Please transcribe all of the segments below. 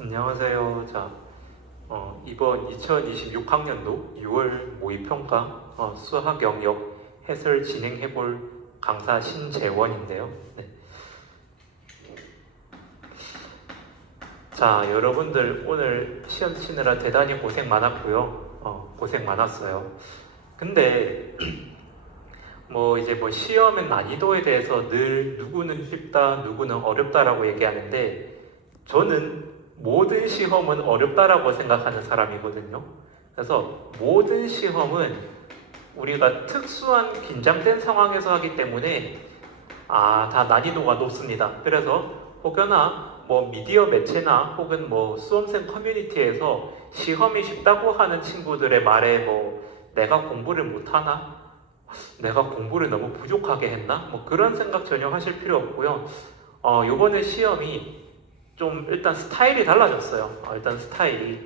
안녕하세요. 이번 2026학년도 6월 모의평가 수학 영역 해설 진행해볼 강사 신재원인데요. 네. 자, 여러분들 오늘 시험 치느라 대단히 고생 많았고요. 고생 많았어요. 근데 시험의 난이도에 대해서 늘 누구는 쉽다, 누구는 어렵다라고 얘기하는데 저는 모든 시험은 어렵다라고 생각하는 사람이거든요. 그래서 모든 시험은 우리가 특수한 긴장된 상황에서 하기 때문에 다 난이도가 높습니다. 그래서 혹여나 미디어 매체나 혹은 수험생 커뮤니티에서 시험이 쉽다고 하는 친구들의 말에 내가 공부를 못하나? 내가 공부를 너무 부족하게 했나? 그런 생각 전혀 하실 필요 없고요. 요번에 시험이 좀 일단 스타일이 달라졌어요. 일단 스타일이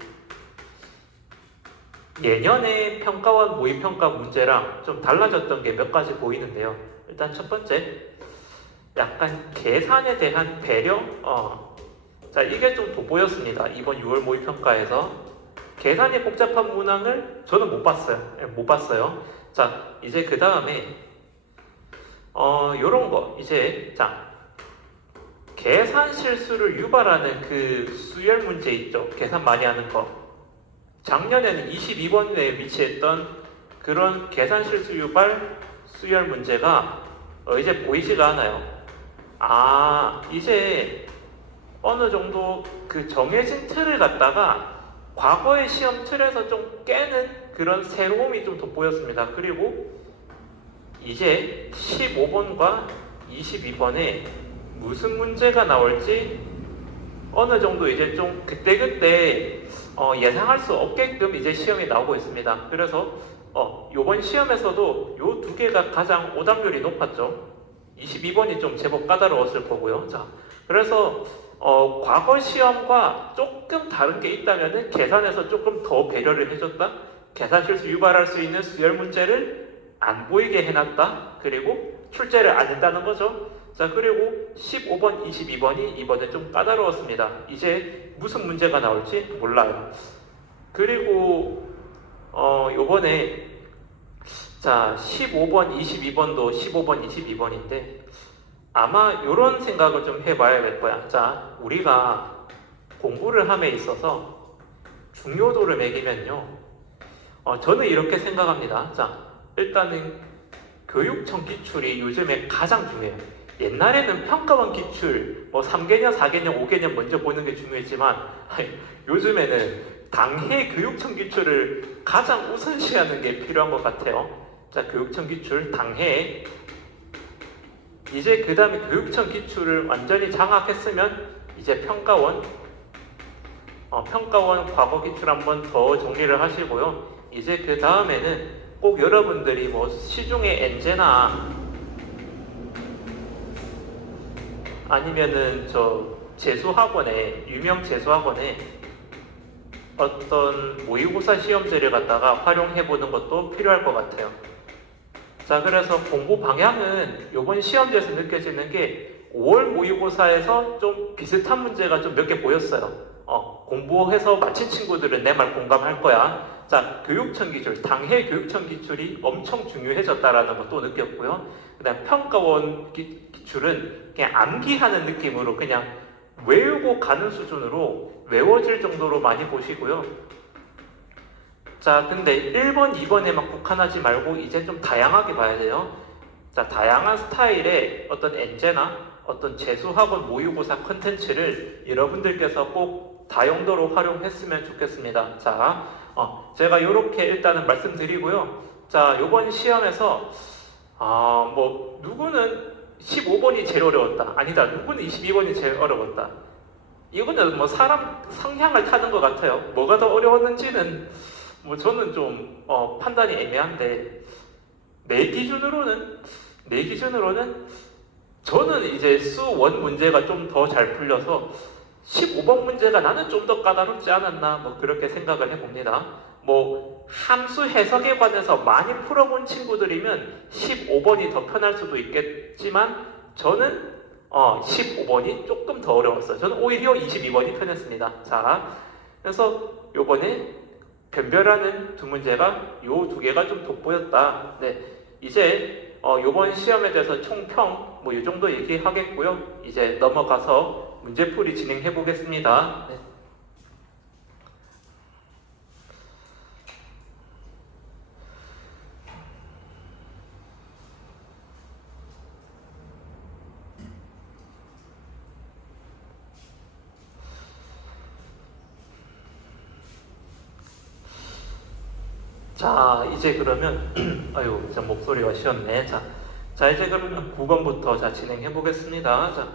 예년의 평가원 모의평가 문제랑 좀 달라졌던 게 몇 가지 보이는데요. 일단 첫 번째, 약간 계산에 대한 배려? 자, 이게 좀 돋보였습니다. 이번 6월 모의평가에서 계산이 복잡한 문항을 저는 못 봤어요. 못 봤어요. 자, 이제 그 다음에 요런 거 자, 계산 실수를 유발하는 그 수열 문제 있죠. 계산 많이 하는 거. 작년에는 22번에 위치했던 그런 계산 실수 유발 수열 문제가 이제 보이지가 않아요. 이제 어느 정도 그 정해진 틀을 갖다가 과거의 시험 틀에서 좀 깨는 그런 새로움이 좀 돋보였습니다. 그리고 이제 15번과 22번에 무슨 문제가 나올지 어느 정도 이제 좀 그때그때 예상할 수 없게끔 이제 시험이 나오고 있습니다. 그래서 이번 시험에서도 요 두 개가 가장 오답률이 높았죠. 22번이 좀 제법 까다로웠을 거고요. 자, 그래서 과거 시험과 조금 다른 게 있다면은 계산에서 조금 더 배려를 해줬다. 계산 실수 유발할 수 있는 수열 문제를 안 보이게 해놨다. 그리고 출제를 안 했다는 거죠. 자, 그리고 15번, 22번이 이번에 좀 까다로웠습니다. 이제 무슨 문제가 나올지 몰라요. 그리고 요번에 자, 15번, 22번도 15번, 22번인데 아마 이런 생각을 좀 해봐야 될 거야. 자, 우리가 공부를 함에 있어서 중요도를 매기면요. 저는 이렇게 생각합니다. 자, 일단은 교육청 기출이 요즘에 가장 중요해요. 옛날에는 평가원 기출, 3개년, 4개년, 5개년 먼저 보는 게 중요했지만 요즘에는 당해 교육청 기출을 가장 우선시하는 게 필요한 것 같아요. 자, 교육청 기출 당해. 이제 그 다음에 교육청 기출을 완전히 장악했으면 이제 평가원 과거 기출 한번 더 정리를 하시고요. 이제 그 다음에는 꼭 여러분들이 시중에 엔제나 아니면은 재수학원에 유명 재수학원에 어떤 모의고사 시험지를 갖다가 활용해보는 것도 필요할 것 같아요. 자, 그래서 공부 방향은 이번 시험지에서 느껴지는 게 5월 모의고사에서 좀 비슷한 문제가 좀 몇 개 보였어요. 공부해서 마친 친구들은 내 말 공감할 거야. 자, 교육청 기출, 당해 교육청 기출이 엄청 중요해졌다라는 것도 느꼈고요. 그 다음 평가원 기출은 그냥 암기하는 느낌으로 그냥 외우고 가는 수준으로 외워질 정도로 많이 보시고요. 자, 근데 1번, 2번에만 국한하지 말고 이제 좀 다양하게 봐야 돼요. 자, 다양한 스타일의 어떤 엔제나 어떤 재수학원 모의고사 컨텐츠를 여러분들께서 꼭 다용도로 활용했으면 좋겠습니다. 자, 제가 이렇게 일단은 말씀드리고요. 자, 이번 시험에서 누구는 15번이 제일 어려웠다. 아니다. 누구는 22번이 제일 어려웠다. 이거는 사람 성향을 타는 것 같아요. 뭐가 더 어려웠는지는 저는 좀 판단이 애매한데 내 기준으로는 저는 이제 수1 문제가 좀 더 잘 풀려서 15번 문제가 나는 좀 더 까다롭지 않았나 그렇게 생각을 해봅니다. 함수 해석에 관해서 많이 풀어본 친구들이면 15번이 더 편할 수도 있겠지만 저는 15번이 조금 더 어려웠어요. 저는 오히려 22번이 편했습니다. 자, 그래서 요번에 변별하는 두 문제가 요 두 개가 좀 돋보였다. 네, 이제 요번 시험에 대해서 총평 뭐 이 정도 얘기하겠고요. 이제 넘어가서 문제풀이 진행해 보겠습니다. 네. 자, 이제 그러면 아유, 참 목소리가 쉬었네. 자, 이제 그러면 9번부터 자 진행해 보겠습니다. 자,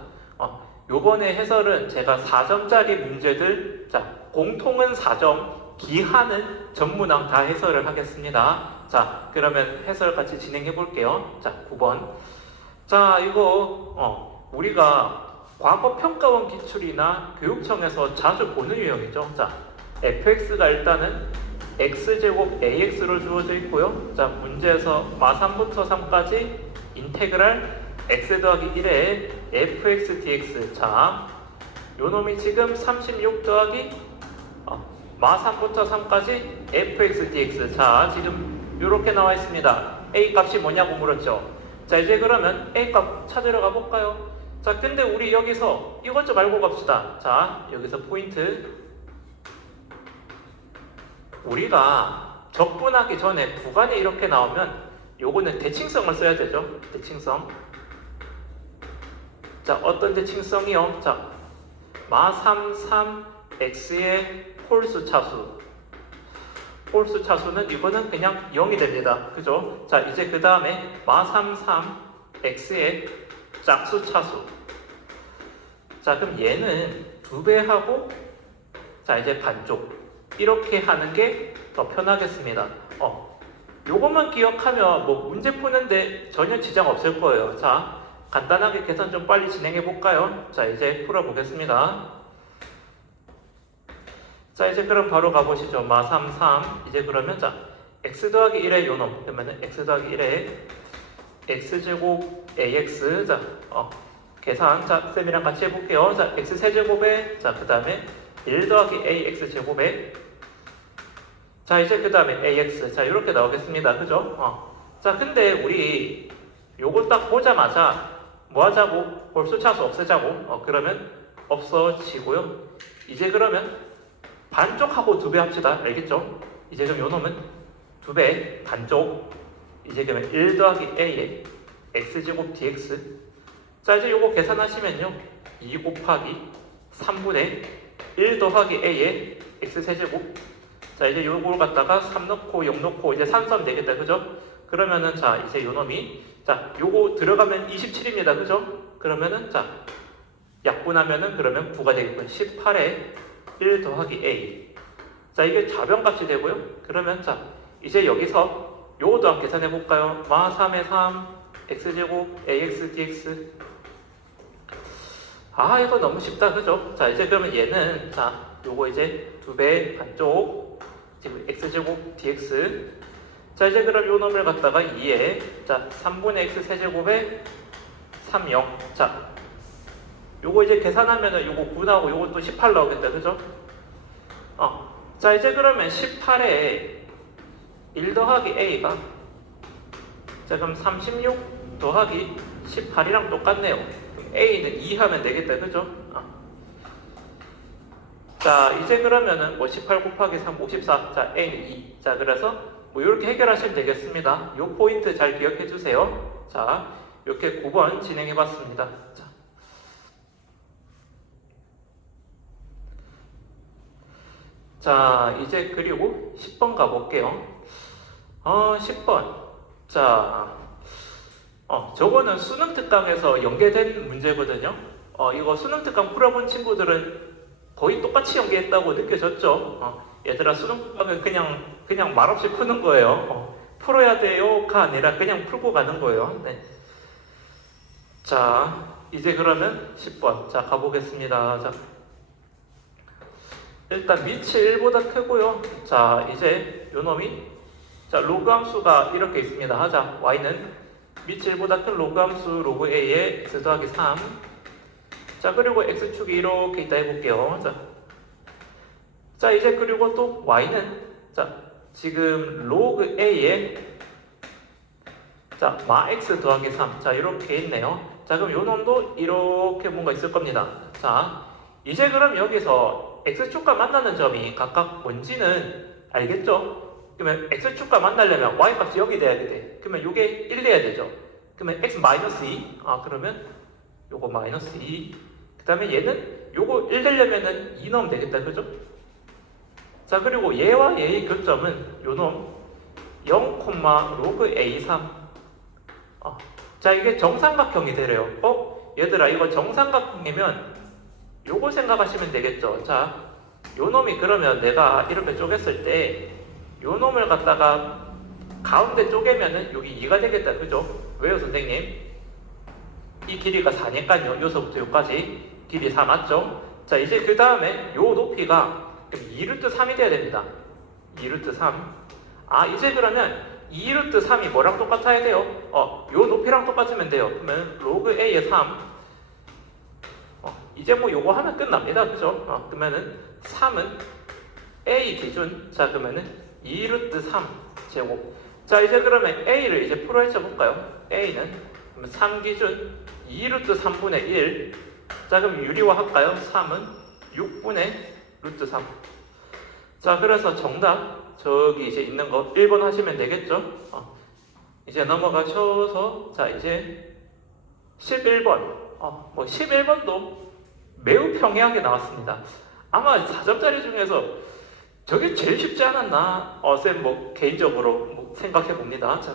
요번에 해설은 제가 4점짜리 문제들, 자, 공통은 4점, 기하는 전문항 다 해설을 하겠습니다. 자, 그러면 해설 같이 진행해 볼게요. 자, 9번. 자, 이거 우리가 과거 평가원 기출이나 교육청에서 자주 보는 유형이죠. 자, fx가 일단은 x제곱 ax로 주어져 있고요. 자, 문제에서 마3부터 3까지 인테그랄 x 더하기 1에 fx dx. 자, 요 놈이 지금 36 더하기 마3부터 3까지 fx dx. 자, 지금 요렇게 나와 있습니다. a 값이 뭐냐고 물었죠. 자, 이제 그러면 a 값 찾으러 가볼까요? 자, 근데 우리 여기서 이것 좀 알고 갑시다. 자, 여기서 포인트. 우리가 적분하기 전에 구간이 이렇게 나오면 요거는 대칭성을 써야 되죠. 대칭성. 자, 어떤 대칭성이요? 자, 마3, 3, x의 홀수 차수. 홀수 차수는 이거는 그냥 0이 됩니다. 그죠? 자, 이제 그 다음에 마3, 3, x의 짝수 차수. 자, 그럼 얘는 2배하고 자, 이제 반쪽. 이렇게 하는 게 더 편하겠습니다. 요것만 기억하면 뭐 문제 푸는데 전혀 지장 없을 거예요. 자, 간단하게 계산 좀 빨리 진행해 볼까요? 자, 이제 풀어보겠습니다. 자, 이제 그럼 바로 가보시죠. 마3, 3. 이제 그러면 자, x 더하기 1의 요놈. 그러면은 x 더하기 1의 x제곱 ax. 자, 계산. 자, 쌤이랑 같이 해볼게요. 자, x 세제곱에 자, 그 다음에 1 더하기 ax 제곱에 자, 이제 그 다음에 ax. 자, 이렇게 나오겠습니다. 그죠? 자, 근데 우리 요걸 딱 보자마자 뭐 하자고? 홀수 차수 없애자고. 그러면 없어지고요. 이제 그러면 반쪽하고 2배 합시다. 알겠죠? 이제 그럼 요 놈은 2배 반쪽. 이제 그러면 1 더하기 a의 x제곱 dx. 자, 이제 요거 계산하시면요. 2 곱하기 3분의 1 더하기 a의 x세제곱. 자, 이제 요걸 갖다가 3 넣고 0 넣고 이제 산수하면 되겠다. 그죠? 그러면은 자, 이제 요 놈이 자, 요거 들어가면 27입니다. 그죠? 그러면은 자, 약분하면은 그러면 9가 되겠군. 18에 1 더하기 a. 자, 이게 좌변값이 되고요. 그러면 자, 이제 여기서 요거 또한 계산해 볼까요? 마 3의 3 x제곱 ax dx. 아, 이거 너무 쉽다. 그죠? 자, 이제 그러면 얘는 자, 요거 이제 2배 반쪽 지금 x제곱 dx. 자, 이제 그럼 요 놈을 갖다가 2에 자, 3분의 x 세제곱에 3, 0. 자, 요거 이제 계산하면은 요거 9 나오고 요거 또 18 나오겠다. 그죠? 자, 이제 그러면 18에 1 더하기 a가 자, 그럼 36 더하기 18이랑 똑같네요. a는 2 하면 되겠다. 그죠? 자, 이제 그러면은 뭐 18 곱하기 3, 54. 자, a는 2. 자, 그래서 뭐 이렇게 해결하시면 되겠습니다. 요 포인트 잘 기억해 주세요. 자, 이렇게 9번 진행해 봤습니다. 자, 이제 그리고 10번 가볼게요. 10번. 자, 저거는 수능 특강에서 연계된 문제거든요. 이거 수능 특강 풀어본 친구들은 거의 똑같이 연계했다고 느껴졌죠. 얘들아, 수능 특강은 그냥 말없이 푸는 거예요. 풀어야 돼요가 아니라 그냥 풀고 가는 거예요. 네. 자, 이제 그러면 10번. 자, 가보겠습니다. 자, 일단 밑이 1보다 크고요. 자, 이제 요 놈이 자, 로그 함수가 이렇게 있습니다. 하자. y는 밑이 1보다 큰 로그 함수 로그 a의 x 더하기 3 자, 그리고 x축이 이렇게 있다 해볼게요. 자, 이제 그리고 또 y는 자, 지금 로그 a에 자, 마 x 더하기 3. 자, 이렇게 있네요. 자, 그럼 요 놈도 이렇게 뭔가 있을 겁니다. 자, 이제 그럼 여기서 x축과 만나는 점이 각각 뭔지는 알겠죠? 그러면 x축과 만나려면 y값이 여기 돼야 돼. 그러면 요게 1 돼야 되죠. 그러면 x 마이너스 2. 아, 그러면 요거 마이너스 2. 그 다음에 얘는 요거 1 되려면은 2 넣으면 되겠다. 그죠? 자, 그리고 얘와 얘의 교점은 요놈 0, 로그 a3. 자, 이게 정삼각형이 되래요. 얘들아, 이거 정삼각형이면 요거 생각하시면 되겠죠. 자, 요 놈이 그러면 내가 이렇게 쪼갰을 때 요 놈을 갖다가 가운데 쪼개면은 여기 2가 되겠다. 그죠? 왜요, 선생님? 이 길이가 4니까요. 요서부터 요까지 길이 4 맞죠? 자, 이제 그 다음에 요 높이가 2루트 3이 돼야 됩니다. 2루트 3. 아, 이제 그러면 2루트 3이 뭐랑 똑같아야 돼요? 요 높이랑 똑같으면 돼요. 그러면 로그 a의 3. 이제 뭐 요거 하면 끝납니다. 그죠? 그러면은 3은 a 기준. 자, 그러면은 2루트 3 제곱. 자, 이제 그러면 a를 이제 풀어헤쳐 볼까요? a는 3 기준 2루트 3분의 1. 자, 그럼 유리화 할까요? 3은 6분의 루트 3. 자, 그래서 정답 저기 이제 있는 거 1번 하시면 되겠죠? 이제 넘어가셔서 자, 이제 11번. 뭐 11번도 매우 평이하게 나왔습니다. 아마 4점짜리 중에서 저게 제일 쉽지 않았나? 쌤 뭐 개인적으로 뭐 생각해 봅니다. 자,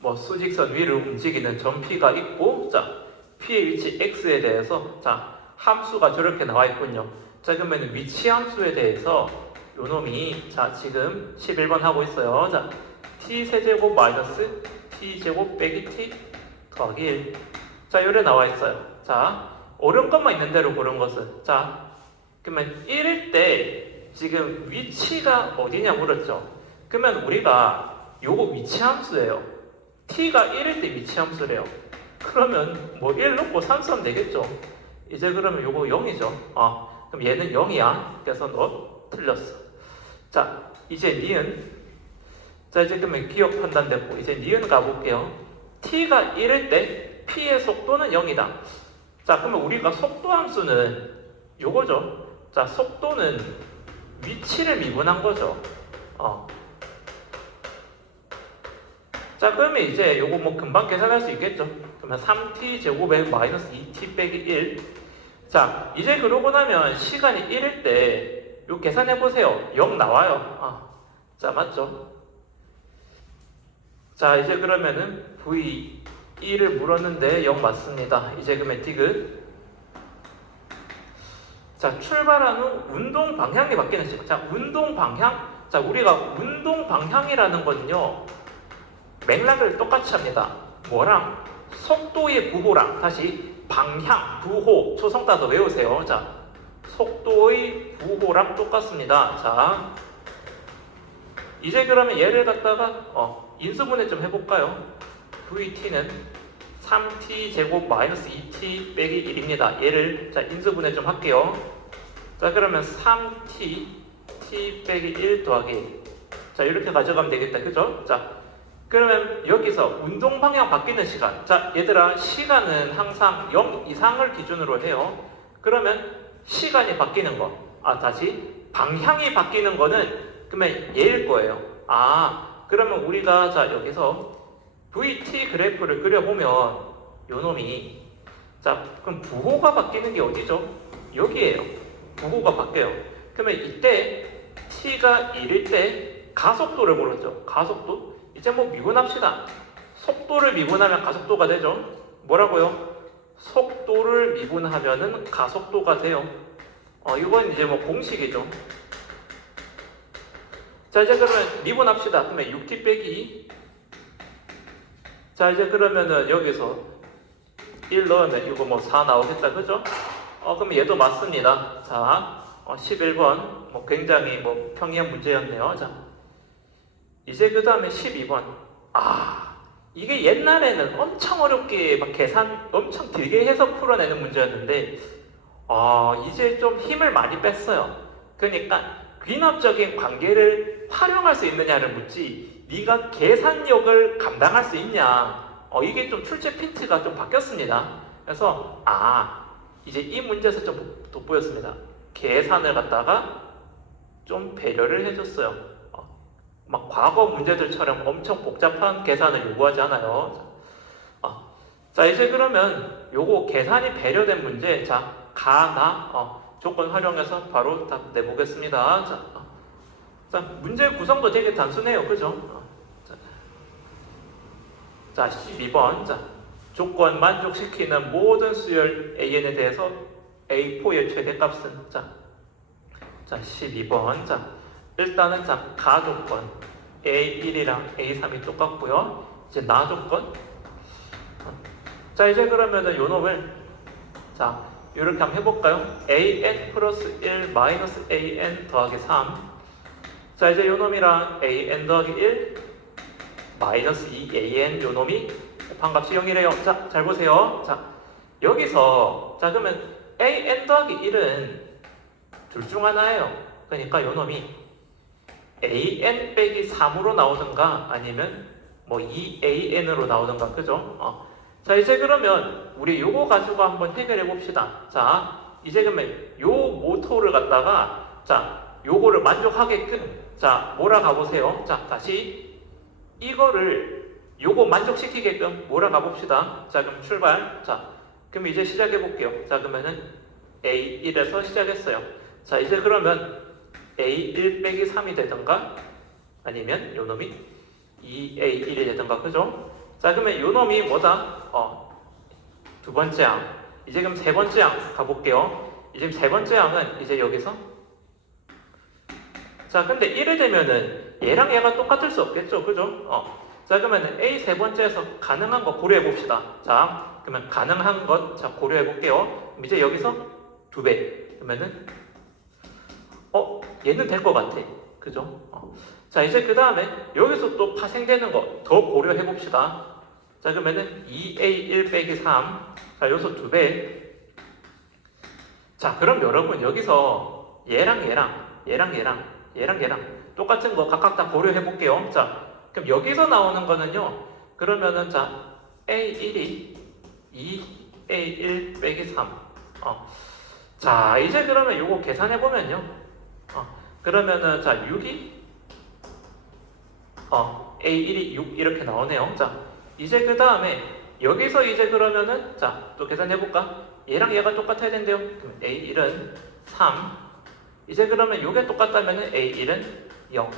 뭐 수직선 위를 움직이는 점 P가 있고, 자, P의 위치 X에 대해서 자, 함수가 저렇게 나와 있군요. 자, 그러면 위치 함수에 대해서 요 놈이 자, 지금 11번 하고 있어요. 자, t 세제곱 마이너스 t 제곱 빼기 t 더하기 1. 자, 요래 나와 있어요. 자, 옳은 것만 있는 대로 고른 것은 자, 그러면 1일 때 지금 위치가 어디냐 물었죠. 그러면 우리가 요거 위치 함수예요. t가 1일 때 위치 함수래요. 그러면 뭐 1 넣고 3 쓰면 되겠죠. 이제 그러면 요거 0이죠. 그럼 얘는 0이야. 그래서 너 틀렸어. 자, 이제 니은. 자, 이제 그러면 기억 판단 됐고 이제 니은 가볼게요. t가 1일 때 p의 속도는 0이다. 자, 그러면 우리가 속도 함수는 요거죠. 자, 속도는 위치를 미분한 거죠. 자, 그러면 이제 요거 뭐 금방 계산할 수 있겠죠. 그러면 3t 제곱에 마이너스 2t 빼기 1. 자, 이제 그러고 나면 시간이 1일 때 요 계산해 보세요. 0 나와요. 자, 맞죠? 자, 이제 그러면은 v2를 물었는데 0 맞습니다. 이제 그러면 디귿. 자, 출발한 후 운동 방향이 바뀌는 시간. 자, 운동 방향. 자, 우리가 운동 방향이라는 건요, 맥락을 똑같이 합니다. 뭐랑? 속도의 부호랑. 다시 방향, 부호, 초성 따서 외우세요. 자, 속도의 부호랑 똑같습니다. 자, 이제 그러면 얘를 갖다가 인수분해 좀 해볼까요? VT는 3t 제곱 마이너스 2t 빼기 1입니다. 얘를 자, 인수분해 좀 할게요. 자, 그러면 3t t 빼기 1 더하기 1. 자, 이렇게 가져가면 되겠다. 그죠? 자, 그러면 여기서 운동 방향 바뀌는 시간. 자, 얘들아, 시간은 항상 0 이상을 기준으로 해요. 그러면 시간이 바뀌는 거. 다시 방향이 바뀌는 거는 그러면 얘일 거예요. 그러면 우리가 자, 여기서 VT 그래프를 그려보면 요 놈이 자, 그럼 부호가 바뀌는 게 어디죠? 여기에요. 부호가 바뀌어요. 그러면 이때 t가 1일 때 가속도를 물었죠. 가속도. 이제 뭐 미분합시다. 속도를 미분하면 가속도가 되죠. 뭐라고요? 속도를 미분하면은 가속도가 돼요. 이건 이제 뭐 공식이죠. 자, 이제 그러면 미분합시다. 그러면 6t 빼기 2. 자, 이제 그러면은 여기서 1 넣으면 이거 뭐 4 나오겠다. 그죠? 그럼 얘도 맞습니다. 자, 11번. 뭐 굉장히 뭐 평이한 문제였네요. 자, 이제 그 다음에 12번. 이게 옛날에는 엄청 어렵게 막 계산 엄청 길게 해서 풀어내는 문제였는데 이제 좀 힘을 많이 뺐어요. 그러니까 귀납적인 관계를 활용할 수 있느냐를 묻지 네가 계산력을 감당할 수 있냐. 이게 좀 출제 핀트가 좀 바뀌었습니다. 그래서 이제 이 문제에서 좀 돋보였습니다. 계산을 갖다가 좀 배려를 해줬어요. 막 과거 문제들처럼 엄청 복잡한 계산을 요구하지 않아요. 자, 이제 그러면 요거 계산이 배려된 문제, 자, 조건 활용해서 바로 답 내보겠습니다. 자, 문제 구성도 되게 단순해요. 그죠? 자, 12번. 자, 조건 만족시키는 모든 수열 AN에 대해서 A4의 최대값은, 자, 12번. 자, 일단은 가조건 A1이랑 A3이 똑같고요. 이제 나조건. 자, 이제 그러면은 요 놈을 이렇게 한번 해볼까요? AN 플러스 1 마이너스 AN 더하기 3. 자, 이제 요 놈이랑 AN 더하기 1 마이너스 2AN 요 놈이 반값이 0이래요. 자, 잘 보세요. 자, 여기서 그러면 AN 더하기 1은 둘 중 하나예요. 그러니까 요 놈이 AN 빼기 3으로 나오든가 아니면 뭐 2AN으로 나오든가. 그죠? 자, 이제 그러면 우리 요거 가지고 한번 해결해 봅시다. 자, 이제 그러면 요 모토를 갖다가 요거를 만족하게끔 몰아가 보세요. 자, 다시 이거를 요거 만족시키게끔 몰아가 봅시다. 자, 그럼 출발. 자, 그럼 이제 시작해 볼게요. 자, 그러면은 A1에서 시작했어요. 자, 이제 그러면 A1 빼기 3이 되든가 아니면 요 놈이 2A1이 되든가. 그죠? 자, 그러면 요 놈이 뭐다? 두 번째 항. 이제 그럼 세 번째 항 가볼게요. 이제 세 번째 항은 이제 여기서 자, 근데 이래 되면은 얘랑 얘가 똑같을 수 없겠죠. 그죠? 자, 그러면 A 세 번째에서 가능한 거 고려해 봅시다. 자, 그러면 가능한 것 고려해 볼게요. 이제 여기서 2배. 그러면은 얘는 될 것 같아. 그죠? 자, 이제 그 다음에 여기서 또 파생되는 거 더 고려해 봅시다. 자, 그러면은 2A1 빼기 3. 자, 여기서 2배. 자, 그럼 여러분 여기서 얘랑 똑같은 거 각각 다 고려해 볼게요. 자, 그럼 여기서 나오는 거는요. 그러면은 A1이 2A1 빼기 3. 자, 이제 그러면 요거 계산해 보면요. 그러면은 6이 A1이 6 이렇게 나오네요. 자, 이제 그 다음에 여기서 이제 그러면은 또 계산해 볼까? 얘랑 얘가 똑같아야 된대요. 그럼 A1은 3. 이제 그러면 요게 똑같다면은 A1은 0.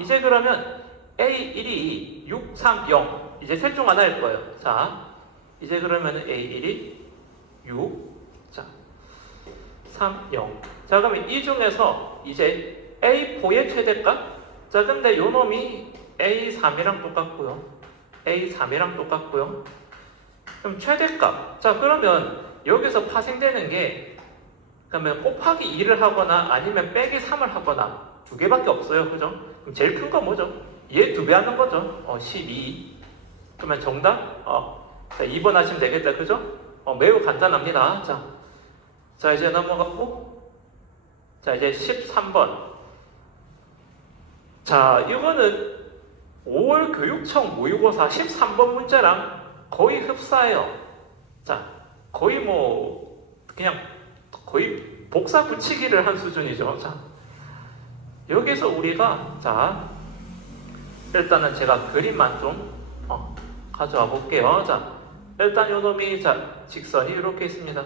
이제 그러면 A1이 6, 3, 0. 이제 셋 중 하나일 거예요. 자, 이제 그러면은 A1이 6, 3, 0. 자, 그러면 이 중에서 이제 A4의 최대값? 자, 근데 요 놈이 A3이랑 똑같고요. A3이랑 똑같고요. 그럼 최대값. 자, 그러면 여기서 파생되는 게 그러면 곱하기 2를 하거나 아니면 빼기 3을 하거나 두 개밖에 없어요. 그죠? 그럼 제일 큰 거 뭐죠? 얘 2배 하는 거죠. 12. 그러면 정답? 자, 2번 하시면 되겠다. 그죠? 매우 간단합니다. 자, 이제 넘어갔고. 자, 이제 13번. 자, 이거는 5월 교육청 모의고사 13번 문제랑 거의 흡사해요. 자, 거의 그냥 거의 복사 붙이기를 한 수준이죠. 자, 여기서 우리가 일단은 제가 그림만 좀 가져와 볼게요. 자, 일단 요 놈이 직선이 이렇게 있습니다.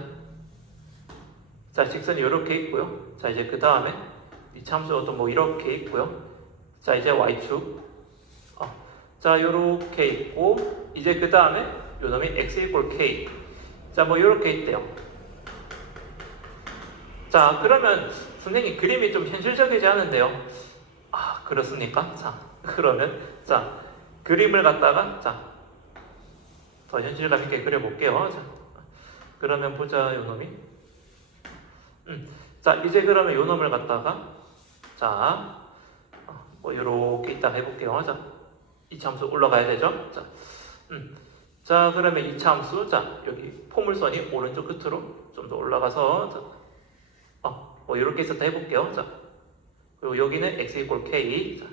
자, 직선이 이렇게 있고요. 자, 이제 그 다음에 이참수도 이렇게 있고요. 자, 이제 y축. 자, 요렇게 있고, 이제 그 다음에 요 놈이 x 이퀄 k. 자, 요렇게 있대요. 자, 그러면 선생님 그림이 좀 현실적이지 않은데요? 그렇습니까? 자, 그러면 그림을 갖다가 더 현실감 있게 그려볼게요. 자, 그러면 보자, 요 놈이. 자, 이제 그러면 요 놈을 갖다가 요렇게 이따 해볼게요. 자, 이차함수 올라가야 되죠. 자, 자 그러면 이차함수, 자 여기 포물선이 오른쪽 끝으로 좀 더 올라가서, 자, 뭐 이렇게 해서 다 해볼게요. 자, 그리고 여기는 x 이퀄 k. 자,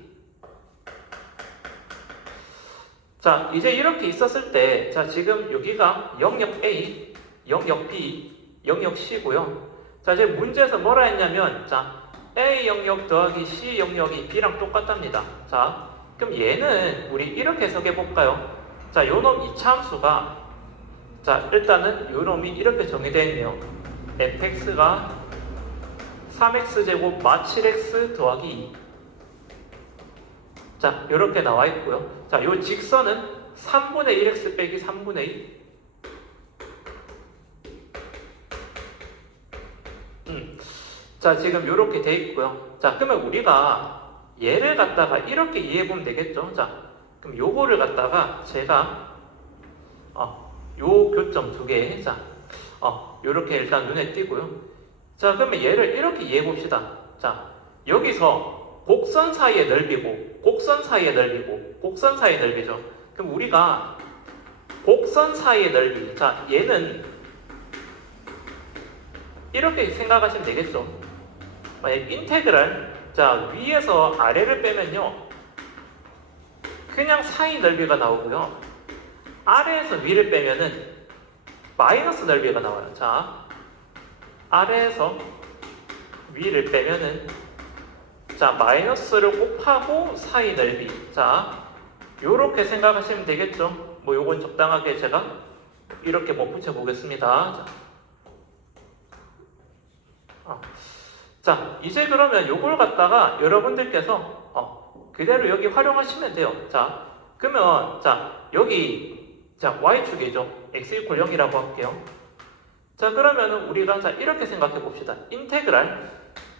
자, 이제 이렇게 있었을 때, 자, 지금 여기가 영역 A, 영역 B, 영역 C고요. 자, 이제 문제에서 뭐라 했냐면, 자, A 영역 더하기 C 영역이 B랑 똑같답니다. 자, 그럼 얘는 우리 이렇게 해석해 볼까요? 자, 요놈 이차함수가, 자, 일단은 요놈이 이렇게 정의되어 있네요. fx가 3x제곱 마 7x 더하기 2. 자, 이렇게 나와 있고요. 자, 요 직선은 3분의 1x 빼기 3분의 2. 자, 지금 이렇게 돼 있고요. 자, 그러면 우리가 얘를 갖다가 이렇게 이해해 보면 되겠죠. 자, 그럼 요거를 갖다가 제가 요 교점 두 개, 자, 요렇게 일단 눈에 띄고요. 자, 그러면 얘를 이렇게 이해해 봅시다. 자, 여기서 곡선 사이의 넓이고, 곡선 사이의 넓이고, 곡선 사이의 넓이죠. 그럼 우리가 곡선 사이의 넓이, 자, 얘는 이렇게 생각하시면 되겠죠. 만약 인테그랄, 자, 위에서 아래를 빼면요, 그냥 사이 넓이가 나오고요. 아래에서 위를 빼면은 마이너스 넓이가 나와요. 자, 아래에서 위를 빼면은, 자, 마이너스를 곱하고 사이 넓이. 자, 요렇게 생각하시면 되겠죠. 뭐 요건 적당하게 제가 이렇게 뭐 붙여보겠습니다. 자, 이제 그러면 요걸 갖다가 여러분들께서 그대로 여기 활용하시면 돼요. 자, 그러면 자, 여기 자, y축이죠. x 이퀄 0이라고 할게요. 자, 그러면은 우리가 자, 이렇게 생각해 봅시다. 인테그랄,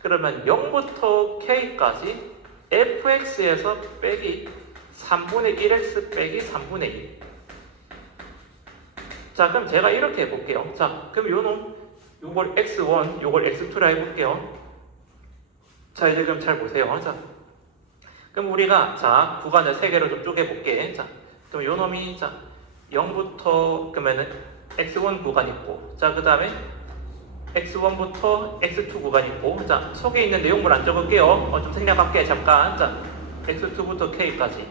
그러면 0부터 k까지 fx에서 빼기 3분의 1x 빼기 3분의 2. 자, 그럼 제가 이렇게 해볼게요. 자, 그럼 요걸 x1, 요걸 x2라 해볼게요. 자, 이제 그럼 잘 보세요. 자, 그럼 우리가 자, 구간을 3개로 좀 쪼개볼게. 자, 그럼 요 놈이 자, 0부터 그러면은 x1 구간 있고, 자, 그 다음에 x1부터 x2 구간 있고, 자, 속에 있는 내용물 안 적을게요. 좀 생략할게. 잠깐. 자, x2부터 k까지.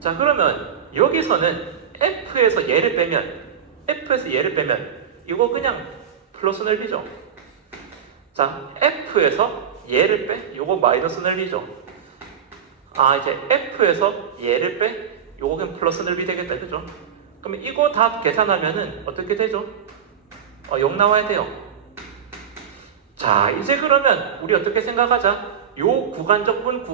자, 그러면 여기서는 f에서 얘를 빼면 이거 그냥 플러스 넓이죠. 자, f에서 얘를 빼, 요거 마이너스 넓이죠. 이제 f에서 얘를 빼, 요거 그냥 플러스 넓이 되겠다, 그죠? 그러면 이거 다 계산하면은 어떻게 되죠? 0 나와야 돼요. 자, 이제 그러면 우리 어떻게 생각하자? 요 구간적분을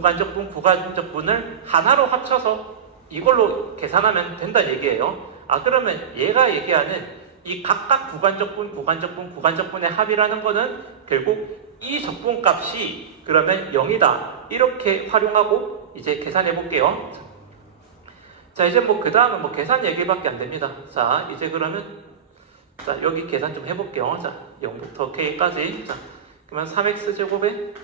하나로 합쳐서 이걸로 계산하면 된다는 얘기예요. 그러면 얘가 얘기하는 이 각각 구간적분의 합이라는 거는 결국 이 적분값이 그러면 0이다. 이렇게 활용하고 이제 계산해 볼게요. 자, 이제 뭐 그 다음은 뭐 계산 얘기밖에 안 됩니다. 자, 이제 그러면 자, 여기 계산 좀 해볼게요. 자, 0부터 k까지. 자, 그러면 3x제곱에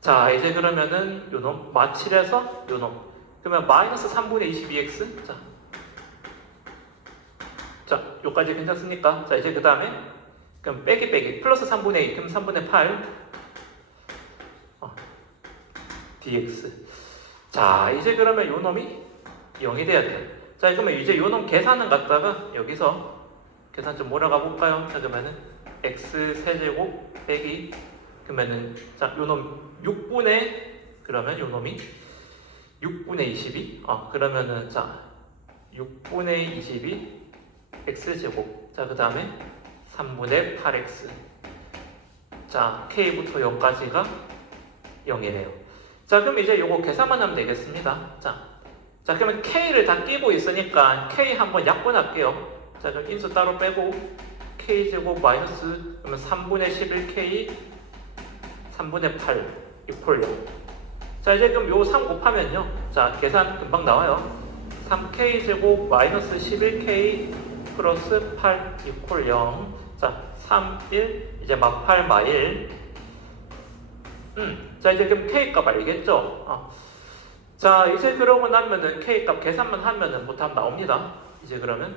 자, 이제 그러면은 요놈 마7에서 요놈, 그러면 마이너스 3분의 22x. 자, 요까지 괜찮습니까? 자, 이제 그 다음에 그럼 빼기 플러스 3분의 2, 그럼 3분의 8 dx. 자, 이제 그러면 요 놈이 0이 돼야 돼요. 자, 그러면 이제 요 놈 계산은 갖다가 여기서 계산 좀 몰아가 볼까요? 자, 그러면은 x 세제곱 빼기, 그러면은 자, 요 놈 6분의, 그러면 요 놈이 6분의 22. 그러면은 자, 6분의 22 x제곱. 자, 그 다음에 3분의 8x. 자, k부터 0까지가 0이네요. 자, 그럼 이제 요거 계산만 하면 되겠습니다. 자, 그러면 k를 다 끼고 있으니까 k 한번 약분할게요. 자, 그럼 인수 따로 빼고 k제곱 마이너스, 그러면 3분의 11k 3분의 8 이퀄 0. 자, 이제 그럼 요 3 곱하면요. 자, 계산 금방 나와요. 3k제곱 마이너스 11k 플러스 8 이퀄 0. 자, 3, 1, 이제 마8 마1. 자, 이제 그럼 k 값 알겠죠? 자, 이제 그러고 나면은 K 값 계산만 하면은 뭐 답 나옵니다. 이제 그러면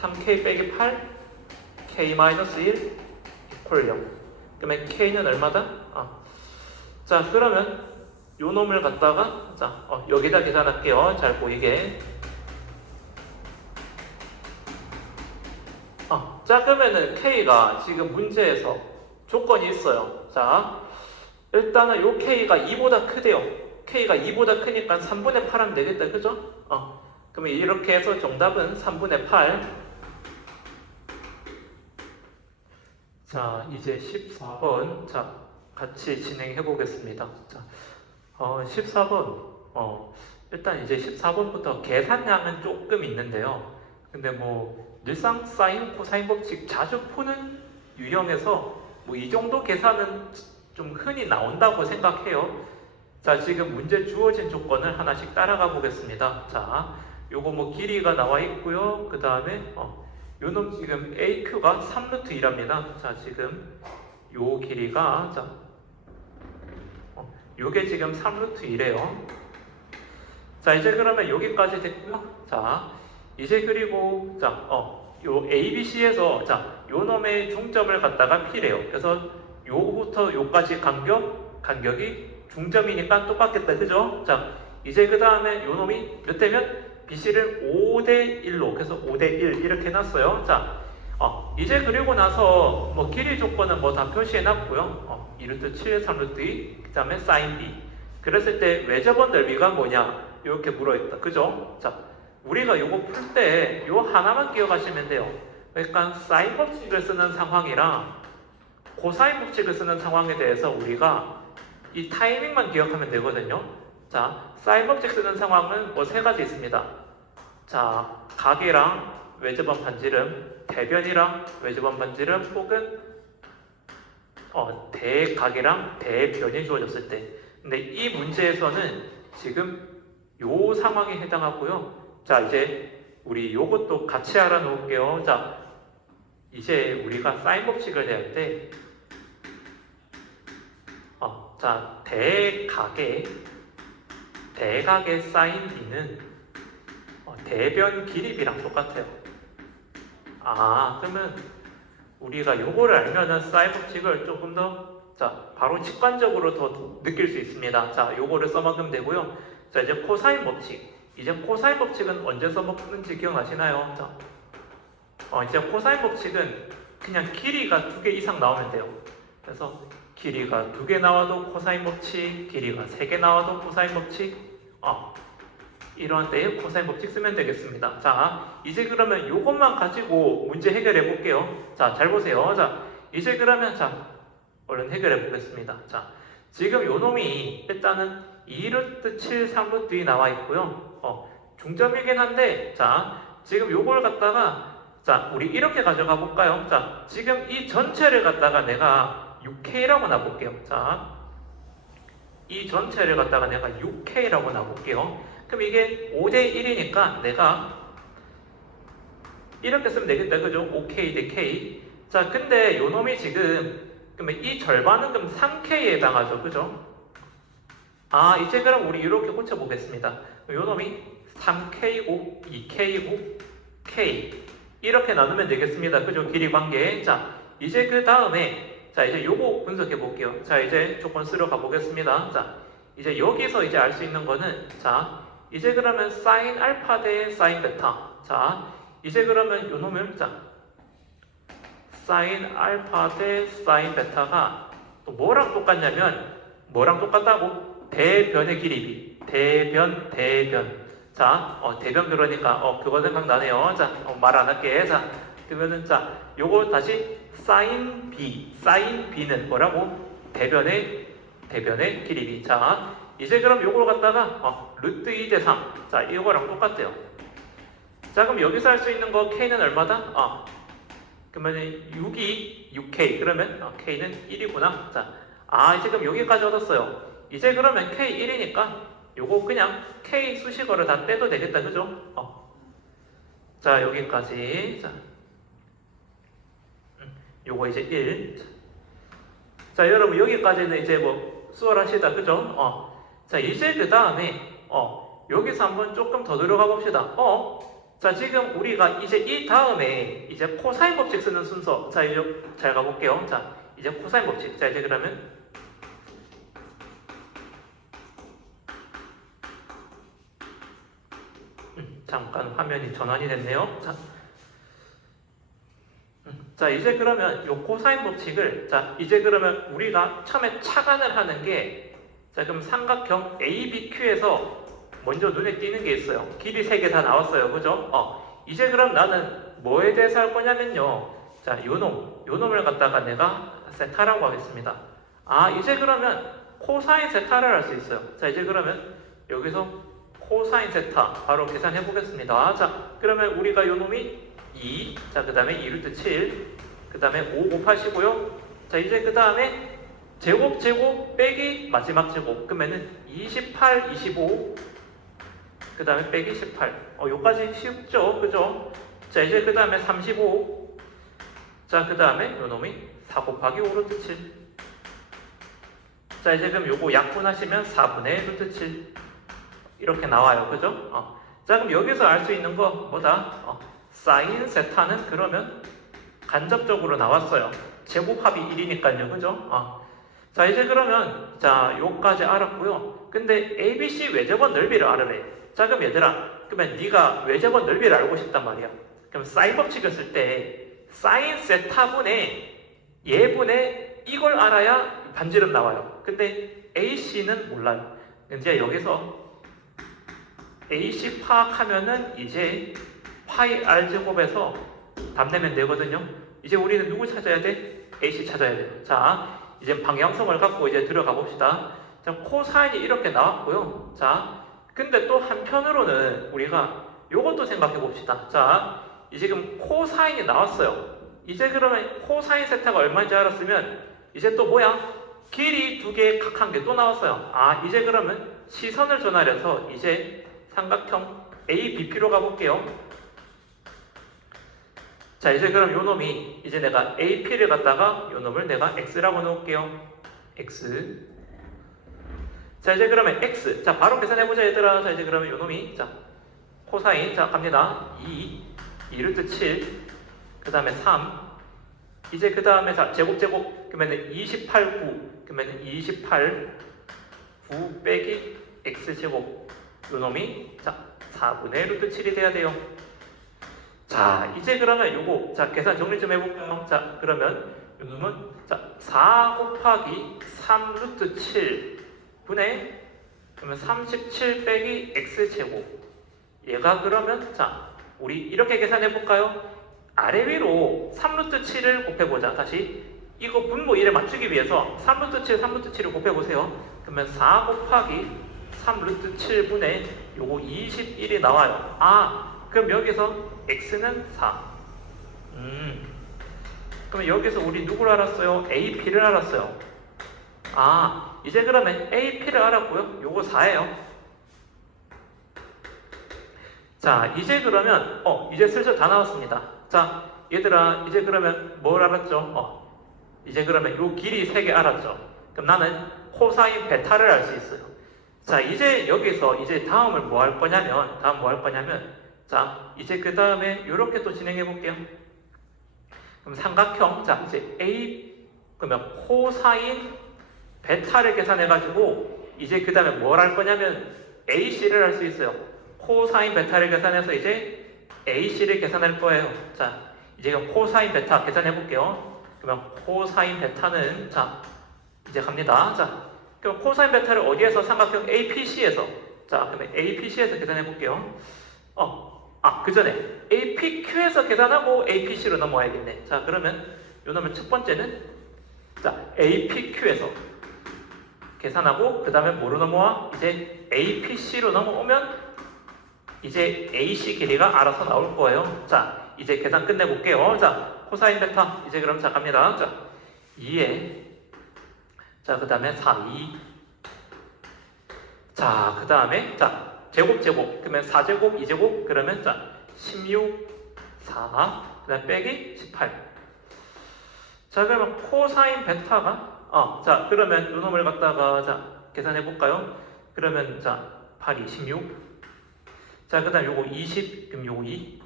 3K 빼기 8 K-1 이퀄 0. 그러면 K는 얼마다? 자, 그러면 요 놈을 갖다가 자, 여기다 계산할게요. 잘 보이게. 자, 그러면은 K가 지금 문제에서 조건이 있어요. 자, 일단은 요 K가 2보다 크대요. K가 2보다 크니까 3분의 8 하면 되겠다. 그죠? 그러면 이렇게 해서 정답은 3분의 8. 자, 이제 14번. 자, 같이 진행해 보겠습니다. 자, 14번. 일단 이제 14번부터 계산량은 조금 있는데요. 근데 뭐, 늘상 사인, 코사인 법칙 자주 푸는 유형에서 뭐 이 정도 계산은 좀 흔히 나온다고 생각해요. 자, 지금 문제 주어진 조건을 하나씩 따라가 보겠습니다. 자, 요거 뭐 길이가 나와 있고요. 그 다음에 요놈 지금 AQ가 3루트 2랍니다. 자, 지금 요 길이가 자, 요게 지금 3루트 2래요. 자, 이제 그러면 여기까지 됐고요. 자, 이제 그리고 자, 요 ABC에서 자, 요 놈의 중점을 갖다가 P래요. 그래서 요거부터 요까지 간격이 중점이니까 똑같겠다. 그죠? 자, 이제 그 다음에 요 놈이 몇 대면 BC를 5대 1로 그래서 5대 1 이렇게 해놨어요. 자, 이제 그리고 나서 뭐 길이 조건은 뭐 다 표시해놨고요. 2루트 7, 3루트 2, 그 다음에 사인 B. 그랬을 때 외접원 넓이가 뭐냐? 이렇게 물어있다. 그죠? 자, 우리가 요거 풀 때 요 하나만 기억하시면 돼요. 그러니까 사인 법칙을 쓰는 상황이랑 코사인 법칙을 쓰는 상황에 대해서 우리가 이 타이밍만 기억하면 되거든요. 자, 사인 법칙 쓰는 상황은 뭐 세 가지 있습니다. 자, 각이랑 외접원 반지름, 대변이랑 외접원 반지름, 혹은 대각이랑 대변이 주어졌을 때. 근데 이 문제에서는 지금 요 상황에 해당하고요. 자, 이제 우리 요것도 같이 알아놓을게요. 자, 이제 우리가 사인 법칙을 낼 때 자, 대각의 사인 B는 대변 길이 B랑 똑같아요. 그러면 우리가 요거를 알면은 사인 법칙을 조금 더 자, 바로 직관적으로 더 느낄 수 있습니다. 자, 요거를 써먹으면 되고요. 자, 이제 코사인 법칙. 이제 코사인 법칙은 언제 써먹는지 기억나시나요? 자, 이제 코사인 법칙은 그냥 길이가 2개 이상 나오면 돼요. 그래서 길이가 2개 나와도 코사인 법칙, 길이가 3개 나와도 코사인 법칙, 이러한 때에 코사인 법칙 쓰면 되겠습니다. 자, 이제 그러면 요것만 가지고 문제 해결해 볼게요. 자, 잘 보세요. 자, 이제 그러면 자, 얼른 해결해 보겠습니다. 자, 지금 요 놈이 일단은 2루트 7, 3루트 2 나와 있고요. 중점이긴 한데, 자, 지금 요걸 갖다가 자, 우리 이렇게 가져가 볼까요? 자, 지금 이 전체를 갖다가 내가 6K라고 놔볼게요. 자, 이 전체를 갖다가 내가 6K라고 놔볼게요. 그럼 이게 5대 1이니까 내가 이렇게 쓰면 되겠다. 그죠? 5K 대 K. 자, 근데 요 놈이 지금 그러면 이 절반은 그럼 3K에 해당하죠. 그죠? 이제 그럼 우리 이렇게 고쳐보겠습니다. 요 놈이 3K고 2K고 K 이렇게 나누면 되겠습니다. 그죠? 길이 관계. 자, 이제 그 다음에 자, 이제 요거 분석해 볼게요. 자, 이제 조건 쓰러 가보겠습니다. 자, 이제 여기서 이제 알 수 있는 거는 자, 이제 그러면 사인 알파 대 사인 베타. 자, 이제 그러면 요 놈을 자, 사인 알파 대 사인 베타가 또 뭐랑 똑같냐면 뭐랑 똑같다고? 대변의 길이 B. 대변. 자, 대변 그러니까 그거 생각나네요. 자, 말 안 할게. 자, 그러면은 자, 요거 다시 사인 B는 뭐라고? 대변의 길이 B. 자, 이제 그럼 요걸 갖다가 루트 2 대 3. 자, 이거랑 똑같아요. 자, 그럼 여기서 할 수 있는 거 K는 얼마다? 그러면 6K. 그러면 K는 1이구나. 자, 이제 그럼 여기까지 얻었어요. 이제 그러면 K 1이니까 요거 그냥 K 수식어를 다 떼도 되겠다. 그죠? 자, 여기까지. 자, 요거 이제 1. 자, 여러분 여기까지는 이제 뭐 수월하시다. 그죠? 자, 이제 그 다음에 여기서 한번 조금 더 들어가 봅시다. 자, 지금 우리가 이제 이 다음에 이제 코사인 법칙 쓰는 순서. 자, 이제 잘 가볼게요. 자, 이제 코사인 법칙. 자, 이제 그러면 잠깐 화면이 전환이 됐네요. 자, 이제 그러면 요 코사인 법칙을, 자, 이제 그러면 우리가 처음에 착안을 하는 게, 자, 그럼 삼각형 ABQ에서 먼저 눈에 띄는 게 있어요. 길이 3개 다 나왔어요. 그죠? 이제 그럼 나는 뭐에 대해서 할 거냐면요. 자, 요놈을 갖다가 내가 세타라고 하겠습니다. 이제 그러면 코사인 세타를 할 수 있어요. 자, 이제 그러면 여기서 코사인 세타 바로 계산해 보겠습니다. 자, 그러면 우리가 요놈이 2, 자, 그 다음에 2루트 7, 그 다음에 5 곱하시고요. 자, 이제 그 다음에 제곱 빼기 마지막 제곱, 그러면은 28, 25, 그 다음에 빼기 18. 요까지 쉽죠? 그죠? 자, 이제 그 다음에 35, 자, 그 다음에 요놈이 4 곱하기 5 루트 7. 자, 이제 그럼 요거 약분하시면 4분의 루트 7 이렇게 나와요. 그죠? 자, 그럼 여기서 알 수 있는 거 뭐다? 사인 세타는 그러면 간접적으로 나왔어요. 제곱합이 1이니까요. 그죠? 자, 이제 그러면 자, 요까지 알았고요. 근데 ABC 외접원 넓이를 알아래. 자, 그럼 얘들아, 그러면 네가 외접원 넓이를 알고 싶단 말이야. 그럼 사인 법칙을 쓸 때 사인 세타분의 얘분의 이걸 알아야 반지름 나와요. 근데 AC는 몰라요. 이제 여기서 AC 파악하면은 이제 파이 R제곱에서 답 내면 되거든요. 이제 우리는 누구 찾아야 돼? AC 찾아야 돼요. 자, 이제 방향성을 갖고 이제 들어가 봅시다. 자, 코사인이 이렇게 나왔고요. 자, 근데 또 한편으로는 우리가 요것도 생각해 봅시다. 자, 이제 지금 코사인이 나왔어요. 이제 그러면 코사인 세타가 얼마인지 알았으면 이제 또 뭐야? 길이 2개 각 한 개 또 나왔어요. 이제 그러면 시선을 전환해서 이제 삼각형 ABP로 가볼게요. 자, 이제 그럼 요 놈이 이제 내가 AP를 갖다가 요 놈을 내가 X라고 놓을게요. X. 자, 이제 그러면 X. 자, 바로 계산해보자, 얘들아. 자, 이제 그러면 요 놈이, 자, 코사인. 자, 갑니다. 2루트 7. 그 다음에 3. 이제 그 다음에, 자, 제곱. 그러면은 28, 9. 그러면은 28, 9 빼기 X제곱. 요 놈이, 자, 4분의 루트 7이 돼야 돼요. 자, 이제 그러면 요거, 자, 계산 정리 좀 해볼까요? 자, 그러면 요 놈은, 자, 4 곱하기 3 루트 7 분의, 그러면 37 빼기 X제곱. 얘가 그러면, 자, 우리 이렇게 계산해볼까요? 아래 위로 3 루트 7을 곱해보자. 다시. 이거 분모 1에 맞추기 위해서 3 루트 7을 곱해보세요. 그러면 4 곱하기 3 루트 7분의 요거 21이 나와요. 그럼 여기서 X는 4. 그럼 여기서 우리 누구를 알았어요? AP를 알았어요. 이제 그러면 AP를 알았고요. 요거 4예요. 자, 이제 그러면 이제 슬슬 다 나왔습니다. 자, 얘들아, 이제 그러면 뭘 알았죠? 이제 그러면 요 길이 3개 알았죠? 그럼 나는 코사인 베타를 알 수 있어요. 자, 이제 여기서 이제 다음을 뭐 할 거냐면, 자, 이제 그 다음에 이렇게 또 진행해 볼게요. 그럼 삼각형, 자, 이제 그러면 코사인 베타를 계산해가지고, 이제 그 다음에 뭘 할 거냐면, AC를 할 수 있어요. 코사인 베타를 계산해서 이제 AC를 계산할 거예요. 자, 이제 그럼 코사인 베타 계산해 볼게요. 그러면 코사인 베타는, 자, 이제 갑니다. 자, 그럼 코사인 베타를 어디에서? 삼각형 APC에서. 자, 그러면 APC에서 계산해 볼게요. 그 전에 APQ에서 계산하고 APC로 넘어와야겠네. 자, 그러면 요 놈은 첫 번째는, 자, APQ에서 계산하고 그 다음에 뭐로 넘어와? 이제 APC로 넘어오면 이제 AC 길이가 알아서 나올 거예요. 자, 이제 계산 끝내볼게요. 자, 코사인 베타 이제 그럼 자 갑니다. 자, 2에 자, 그 다음에 4, 2. 자, 그 다음에 자, 제곱 그러면 4제곱, 2제곱 그러면 자, 16, 4 그 다음 빼기 18. 자, 그러면 코사인 베타가 자, 그러면 요 놈을 갖다가 자, 계산해 볼까요? 그러면 자, 8, 2, 16. 자, 그 다음 요거 20, 그럼 요거 2.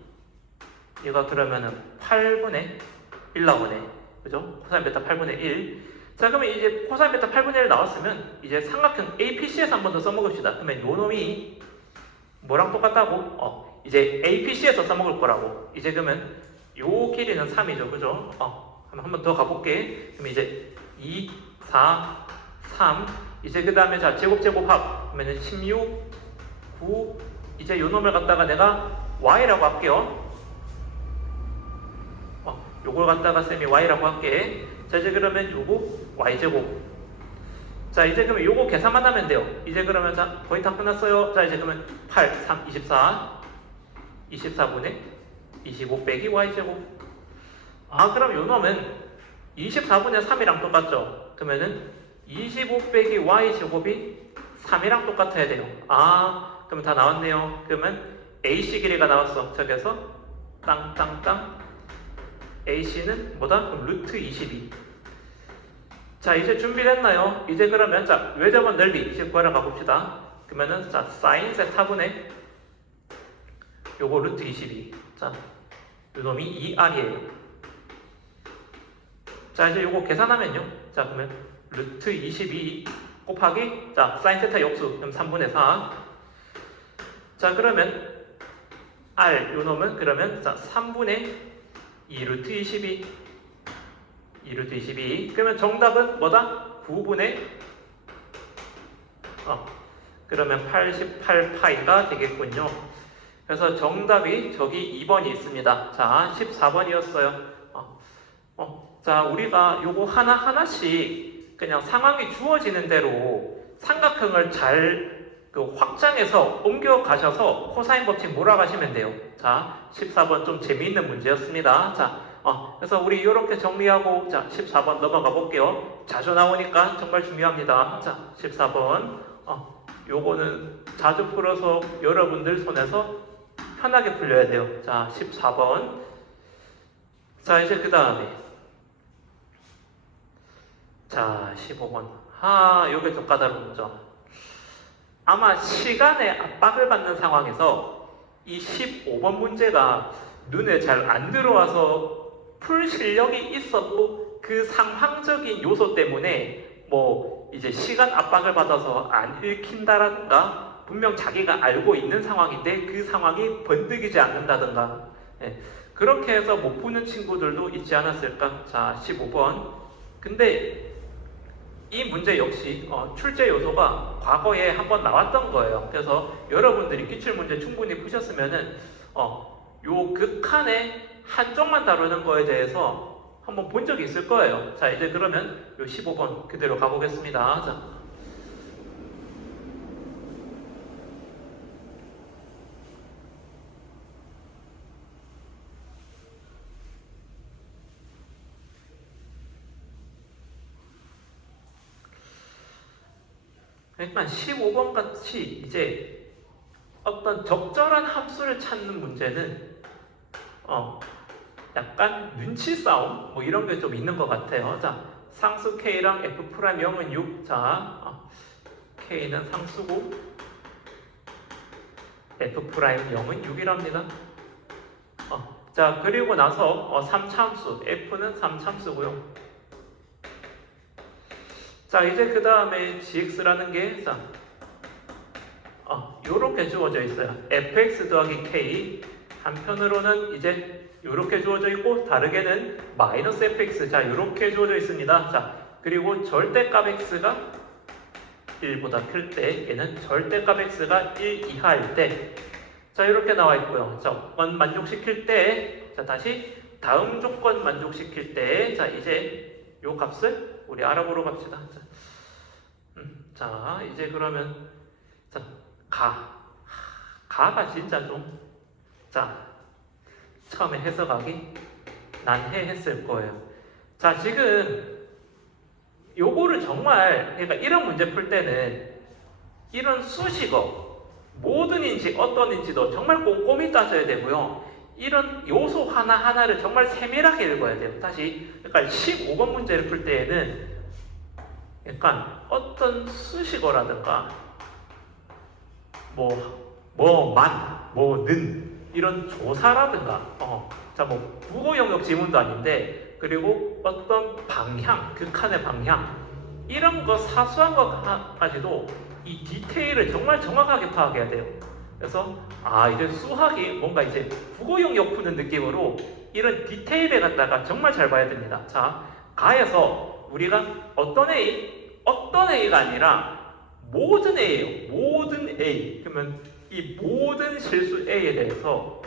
얘가 그러면은 8분의 1 나오네. 그죠? 코사인 베타 8분의 1. 자, 그러면 이제 코사인 베타 8분의 1 나왔으면 이제 삼각형 APC에서 한 번 더 써먹읍시다. 그러면 요 놈이 뭐랑 똑같다고? 이제 APC에서 써먹을 거라고. 이제 그러면 요 길이는 3이죠. 그죠? 한 번 더 가볼게. 그럼 이제 2, 4, 3. 이제 그 다음에 자, 제곱합. 그러면은 16, 9. 이제 요 놈을 갖다가 내가 Y라고 할게요. 요걸 갖다가 쌤이 Y라고 할게. 자, 이제 그러면 요거 Y제곱. 자, 이제 그러면 요거 계산만 하면 돼요. 이제 그러면 자, 거의 다 끝났어요. 자, 이제 그러면 8, 3, 24. 24분의 25 빼기 Y제곱. 그럼 요 놈은 24분의 3이랑 똑같죠? 그러면은 25 빼기 Y제곱이 3이랑 똑같아야 돼요. 그러면 다 나왔네요. 그러면 AC 길이가 나왔어. 저기서 땅땅땅 AC는 뭐다? 그럼 루트 22. 자, 이제 준비됐나요? 이제 그러면 자, 외접원 넓이 이제 구하러 가봅시다. 그러면은 자, 사인 세타분의 요거 루트 22. 자, 요놈이 2R이에요. 자, 이제 요거 계산하면요. 자, 그러면 루트 22 곱하기 자, 사인 세타 역수 그럼 3분의 4. 자, 그러면 R 요놈은 그러면 자, 3분의 2루트 22. 2루트 22. 그러면 정답은 뭐다? 9분의 그러면 88파이가 되겠군요. 그래서 정답이 저기 2번이 있습니다. 자, 14번이었어요. 자, 우리가 요거 하나하나씩 그냥 상황이 주어지는 대로 삼각형을 잘 확장해서 옮겨 가셔서 코사인 법칙 몰아가시면 돼요. 자, 14번 좀 재미있는 문제였습니다. 자, 그래서 우리 이렇게 정리하고 자, 14번 넘어가 볼게요. 자주 나오니까 정말 중요합니다. 자, 14번. 요거는 자주 풀어서 여러분들 손에서 편하게 풀려야 돼요. 자, 14번. 자, 이제 그 다음에 자, 15번. 요게 좀 까다로운 거죠. 아마 시간의 압박을 받는 상황에서 이 15번 문제가 눈에 잘 안 들어와서 풀 실력이 있어도 그 상황적인 요소 때문에 뭐 이제 시간 압박을 받아서 안 읽힌다라든가 분명 자기가 알고 있는 상황인데 그 상황이 번뜩이지 않는다든가 그렇게 해서 못 푸는 친구들도 있지 않았을까? 자, 15번. 근데 이 문제 역시 출제 요소가 과거에 한번 나왔던 거예요. 그래서 여러분들이 기출문제 충분히 푸셨으면은 요 극한의 한쪽만 다루는 거에 대해서 한번 본 적이 있을 거예요. 자, 이제 그러면 요 15번 그대로 가보겠습니다. 자. 그러니까 15번 같이 이제 어떤 적절한 함수를 찾는 문제는 약간 눈치 싸움 뭐 이런 게 좀 있는 것 같아요. 자, 상수 K랑 F 프라임 0은 6. 자, K는 상수고 F 프라임 0은 6이랍니다. 자, 그리고 나서 3차함수 F는 3차함수고요. 자, 이제 그 다음에 gx라는 게 자, 요렇게 주어져 있어요. fx 더하기 k. 한편으로는 이제 요렇게 주어져 있고 다르게는 마이너스 fx. 자, 요렇게 주어져 있습니다. 자, 그리고 절대값 x가 1보다 클 때 얘는 절대값 x가 1 이하일 때 자, 이렇게 나와 있고요. 조건 만족시킬 때 자, 다시 다음 조건 만족시킬 때 자, 이제 요 값을 우리 알아보러 갑시다. 자, 이제 그러면 자, 가가 진짜 좀 자, 처음에 해석하기 난해했을 거예요. 자, 지금 요거를 정말 그러니까 이런 문제 풀 때는 이런 수식어 뭐든지 어떤인지도 정말 꼼꼼히 따져야 되고요. 이런 요소 하나하나를 정말 세밀하게 읽어야 돼요. 다시 그러니까 15번 문제를 풀 때에는 약간 어떤 수식어라든가 는 이런 조사라든가 뭐 국어 영역 지문도 아닌데 그리고 어떤 방향, 극한의 방향 이런 거 사소한 것까지도 이 디테일을 정말 정확하게 파악해야 돼요. 그래서 이제 수학이 뭔가 이제 국어 영역 푸는 느낌으로 이런 디테일에 갖다가 정말 잘 봐야 됩니다. 자, 가에서 우리가 어떤 A가 아니라 모든 A예요. 모든 A. 그러면 이 모든 실수 A에 대해서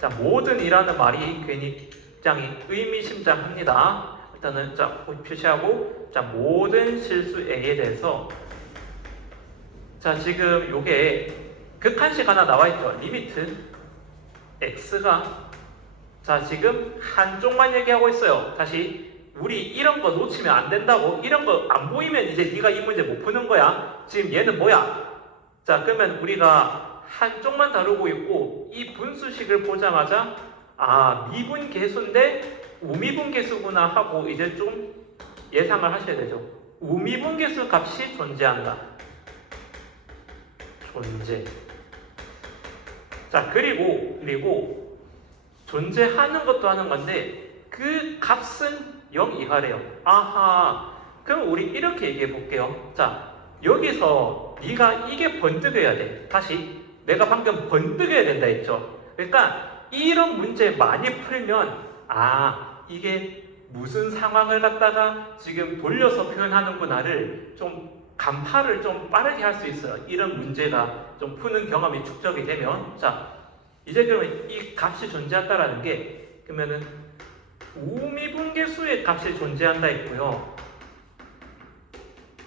자, 모든이라는 말이 굉장히 의미심장합니다. 일단은 자, 표시하고 자, 모든 실수 A에 대해서 자, 지금 요게 극한식 하나 나와 있죠. 리미트 X가 자, 지금 한쪽만 얘기하고 있어요. 다시 우리 이런 거 놓치면 안 된다고. 이런 거 안 보이면 이제 네가 이 문제 못 푸는 거야. 지금 얘는 뭐야? 자, 그러면 우리가 한쪽만 다루고 있고 이 분수식을 보자마자 미분계수인데 우미분계수구나 하고 이제 좀 예상을 하셔야 되죠. 우미분계수 값이 존재한다. 존재. 자, 그리고 존재하는 것도 하는 건데 그 값은 0 이하래요. 아하. 그럼 우리 이렇게 얘기해 볼게요. 자, 여기서 네가 이게 번뜩여야 돼. 다시 내가 방금 번뜩여야 된다 했죠. 그러니까 이런 문제 많이 풀면 이게 무슨 상황을 갖다가 지금 돌려서 표현하는구나를 좀 간파를 좀 빠르게 할 수 있어요. 이런 문제가 좀 푸는 경험이 축적이 되면. 자, 이제 그러면 이 값이 존재한다라는 게 그러면은 우미분계수의 값이 존재한다 했고요.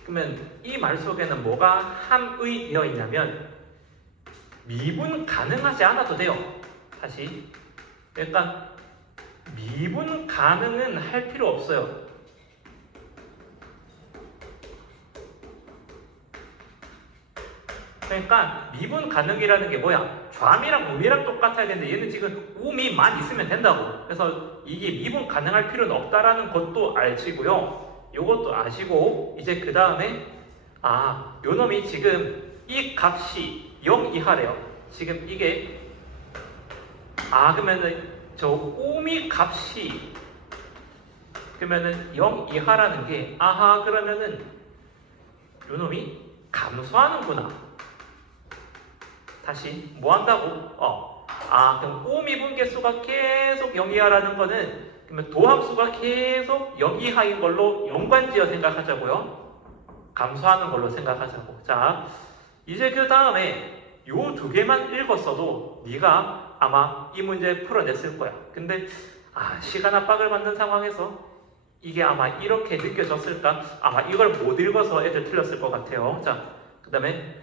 그러면 이 말 속에는 뭐가 함의 되어 있냐면 미분 가능하지 않아도 돼요. 다시 그러니까 미분 가능은 할 필요 없어요. 그러니까 미분 가능이라는 게 뭐야? 좌미랑 우미랑 똑같아야 되는데 얘는 지금 우미만 있으면 된다고. 그래서 이게 미분 가능할 필요는 없다라는 것도 아시고요. 요것도 아시고 이제 그 다음에 요 놈이 지금 이 값이 0 이하래요. 지금 이게 그러면은 저 우미 값이 그러면은 0 이하라는 게 그러면은 요 놈이 감소하는구나. 다시 뭐 한다고? 그럼 우미분계수가 계속 0 이하라는 거는 그러면 도함수가 계속 0 이하인 걸로 연관지어 생각하자고요. 감소하는 걸로 생각하자고. 자, 이제 그 다음에 요 두 개만 읽었어도 네가 아마 이 문제 풀어냈을 거야. 근데 시간 압박을 받는 상황에서 이게 아마 이렇게 느껴졌을까? 아마 이걸 못 읽어서 애들 틀렸을 것 같아요. 자, 그 다음에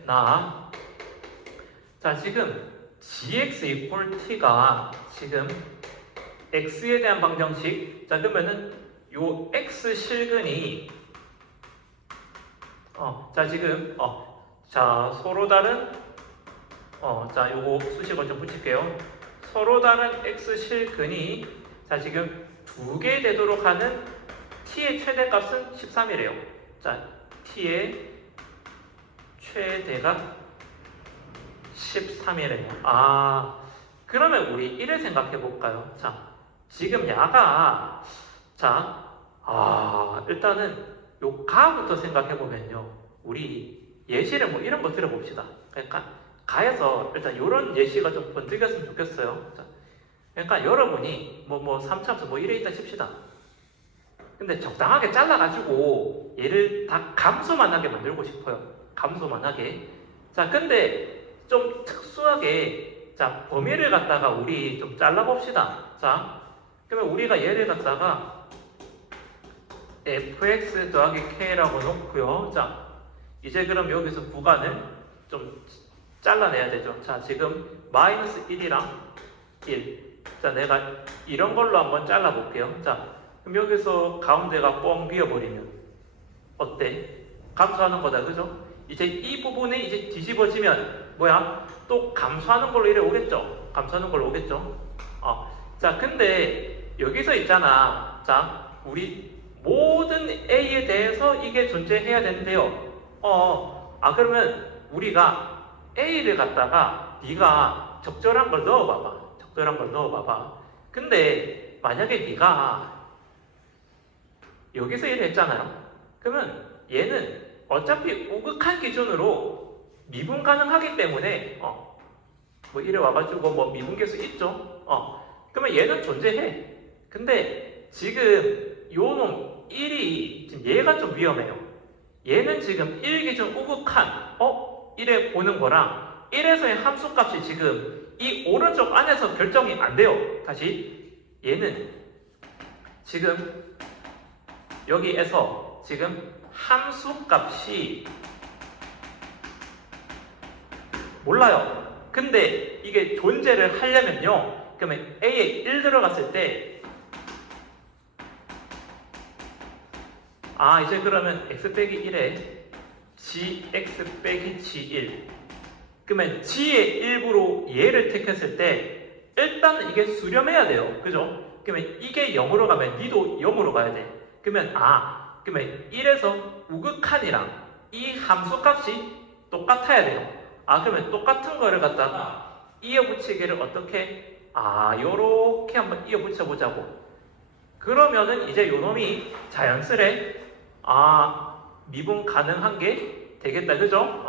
자, 지금 gx equal t가 지금 x에 대한 방정식. 자, 그러면은 요 x 실근이 자, 지금 자, 서로 다른 자, 요거 수식을 좀 붙일게요. 서로 다른 x 실근이 자, 지금 두 개 되도록 하는 t의 최대값은 13이래요. 자, t의 최대가 13이래요. 그러면 우리 이래 생각해 볼까요? 자, 지금 야가 일단은 요 가부터 생각해 보면요. 우리 예시를 뭐 이런 거 들어봅시다. 그러니까 가에서 일단 요런 예시가 좀 번뜩였으면 좋겠어요. 자, 그러니까 여러분이 뭐 3차함수 뭐 이래 있다 칩시다. 근데 적당하게 잘라가지고 얘를 다 감소만 하게 만들고 싶어요. 감소만 하게. 자, 근데 좀 특수하게 자, 범위를 갖다가 우리 좀 잘라봅시다. 자, 그러면 우리가 얘를 갖다가 fx 더하기 k라고 놓고요. 자, 이제 그럼 여기서 구간을 좀 잘라내야 되죠. 자, 지금 마이너스 1이랑 1. 자, 내가 이런 걸로 한번 잘라볼게요. 자, 그럼 여기서 가운데가 뻥 비어버리면 어때? 감소하는 거다, 그죠? 이제 이 부분이 이제 뒤집어지면 뭐야? 또 감소하는 걸로 이래 오겠죠? 감소하는 걸로 오겠죠? 자, 근데 여기서 있잖아. 자, 우리 모든 A에 대해서 이게 존재해야 되는데요. 그러면 우리가 A를 갖다가 네가 적절한 걸 넣어봐봐. 적절한 걸 넣어봐봐. 근데 만약에 네가 여기서 일을 했잖아요. 그러면 얘는 어차피 우극한 기준으로 미분 가능하기 때문에 뭐 이래 와가지고 뭐 미분계수 있죠. 그러면 얘는 존재해. 근데 지금 요놈 1이 지금 얘가 좀 위험해요. 얘는 지금 1 기준 우극한 1에 오는 거랑 1에서의 함수값이 지금 이 오른쪽 안에서 결정이 안 돼요. 다시 얘는 지금 여기에서 지금 함수값이 몰라요. 근데 이게 존재를 하려면요. 그러면 A에 1 들어갔을 때 이제 그러면 x 빼기 1에 gx 빼기 g1 그러면 g의 일부로 얘를 택했을 때 일단은 이게 수렴해야 돼요. 그죠? 그러면 이게 0으로 가면 니도 0으로 가야 돼. 그러면 그러면 1에서 우극한이랑 이 함수값이 똑같아야 돼요. 그러면 똑같은 거를 갖다가 이어붙이기를 어떻게? 요렇게 한번 이어붙여 보자고. 그러면은 이제 요놈이 자연스레 미분 가능한 게 되겠다. 그죠?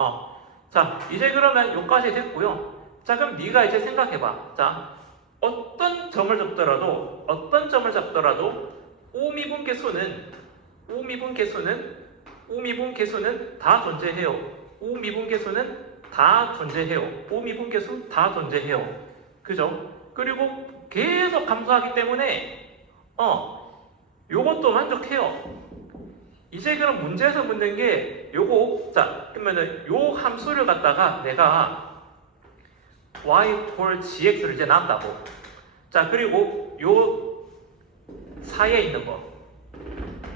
자, 이제 그러면 요까지 됐고요. 자, 그럼 네가 이제 생각해봐. 자, 어떤 점을 잡더라도 우미분계수는 다 존재해요. 우미분계수 다 존재해요. 그죠? 그리고 계속 감소하기 때문에 요것도 만족해요. 이제 그럼 문제에서 묻는 게 요거. 자, 그러면은 요 함수를 갖다가 내가 y 콜 gx를 이제 낳았다고. 자, 그리고 요 사이에 있는 거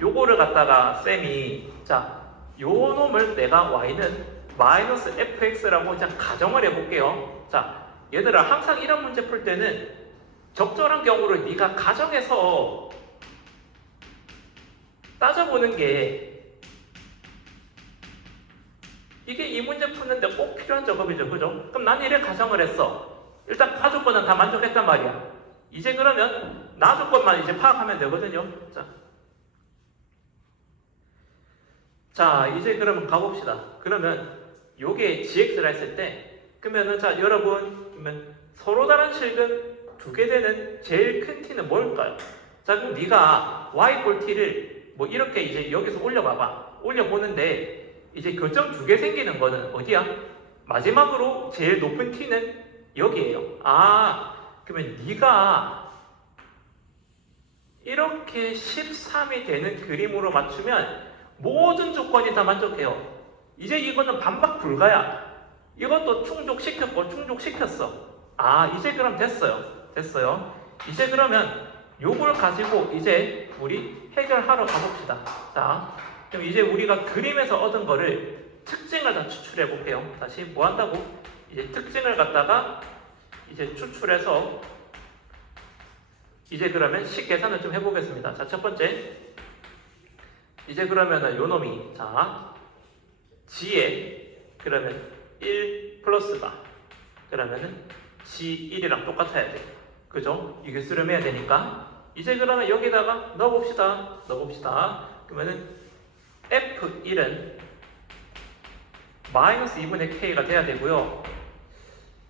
요거를 갖다가 쌤이 요 놈을 내가 y는 마이너스 fx라고 그냥 가정을 해볼게요. 자, 얘들아, 항상 이런 문제 풀 때는 적절한 경우를 네가 가정해서 따져보는 게 이게 이 문제 푸는데 꼭 필요한 작업이죠. 그죠? 그럼 난 이래 가정을 했어. 일단 가족권은 다 만족했단 말이야. 이제 그러면 나조건만 이제 파악하면 되거든요. 자, 이제 그러면 가봅시다. 그러면 요게 gx라 했을 때 그러면은 자, 여러분, 그러면 서로 다른 식은 두개 되는 제일 큰 t는 뭘까요? 자, 그럼 네가 y 꼴 t를 뭐 이렇게 이제 여기서 올려봐봐. 올려보는데 이제 교점 두 개 생기는 거는 어디야? 마지막으로 제일 높은 t는 여기에요. 그러면 네가 이렇게 13이 되는 그림으로 맞추면 모든 조건이 다 만족해요. 이제 이거는 반박 불가야. 이것도 충족시켰어. 이제 그럼 됐어요. 이제 그러면 요걸 가지고 이제 우리 해결하러 가봅시다. 자, 그럼 이제 우리가 그림에서 얻은 거를 특징을 다 추출해 볼게요. 다시 뭐 한다고? 이제 특징을 갖다가 이제 추출해서 이제 그러면 식 계산을 좀 해보겠습니다. 자, 첫 번째. 이제 그러면은 요 놈이 g에 그러면 1 플러스가 그러면은 g1이랑 똑같아야 돼. 그죠? 이게 수렴해야 되니까. 이제 그러면 여기다가 넣어봅시다. 그러면은 f1은 마이너스 2분의 k가 돼야 되고요.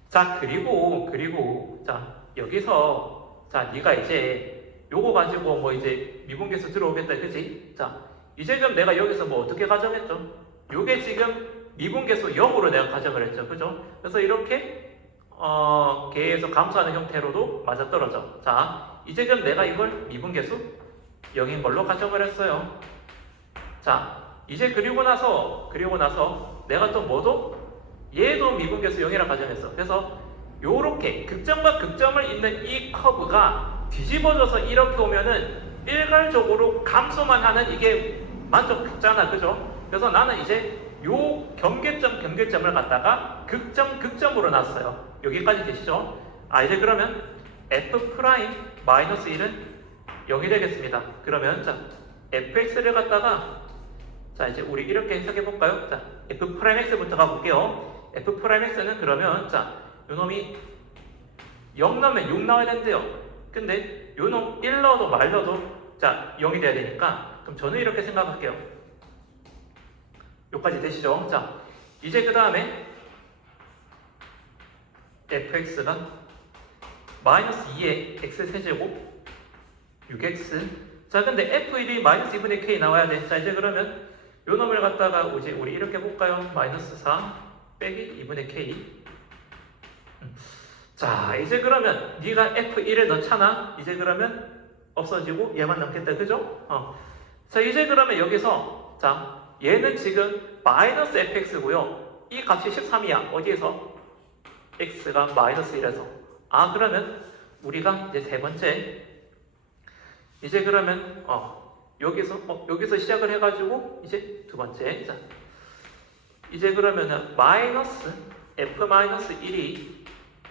자, 그리고 자, 여기서 자, 네가 이제 요거 가지고 뭐 이제 미분계수 들어오겠다. 그지? 자, 이제 그럼 내가 여기서 뭐 어떻게 가정했죠? 요게 지금 미분계수 0으로 내가 가정을 했죠. 그죠? 그래서 이렇게 계속 감소하는 형태로도 맞아떨어져. 자, 이제 그럼 내가 이걸 미분계수 0인 걸로 가정을 했어요. 자, 이제 그리고 나서 내가 또 뭐도? 얘도 미분계수 0이라 가정했어. 그래서 요렇게 극점과 극점을 잇는 이 커브가 뒤집어져서 이렇게 오면은 일괄적으로 감소만 하는 이게 만족했잖아. 그죠? 그래서 나는 이제 요 경계점을 갖다가 극점으로 놨어요. 여기까지 되시죠? 이제 그러면 f 프라임 마이너스 1은 0이 되겠습니다. 그러면 자, fx를 갖다가 자, 이제 우리 이렇게 해석해 볼까요? 자, f 프라임 x부터 가볼게요. f 프라임 x는 그러면 자, 요놈이 0 넣으면 6 나와야 된대요. 근데 요놈 1 넣어도 말 넣어도 자 0이 돼야 되니까 그럼 저는 이렇게 생각할게요. 여기까지 되시죠? 자, 이제 그 다음에 fx가 마이너스 2의 x세제곱 6x. 자, 근데 f1이 마이너스 2분의 k 나와야 돼. 자, 이제 그러면 요 놈을 갖다가 이제 우리 이렇게 볼까요? 마이너스 4 빼기 2분의 k. 자, 이제 그러면 네가 f1을 넣잖아. 이제 그러면 없어지고 얘만 남겠다. 그죠? 자, 이제 그러면 여기서 자, 얘는 지금 마이너스 fx고요. 이 값이 13이야. 어디에서? x가 마이너스 1에서. 아, 그러면 우리가 이제 세 번째 이제 그러면 여기서 시작을 해가지고 이제 두 번째. 자, 이제 그러면은 마이너스 f 마이너스 1이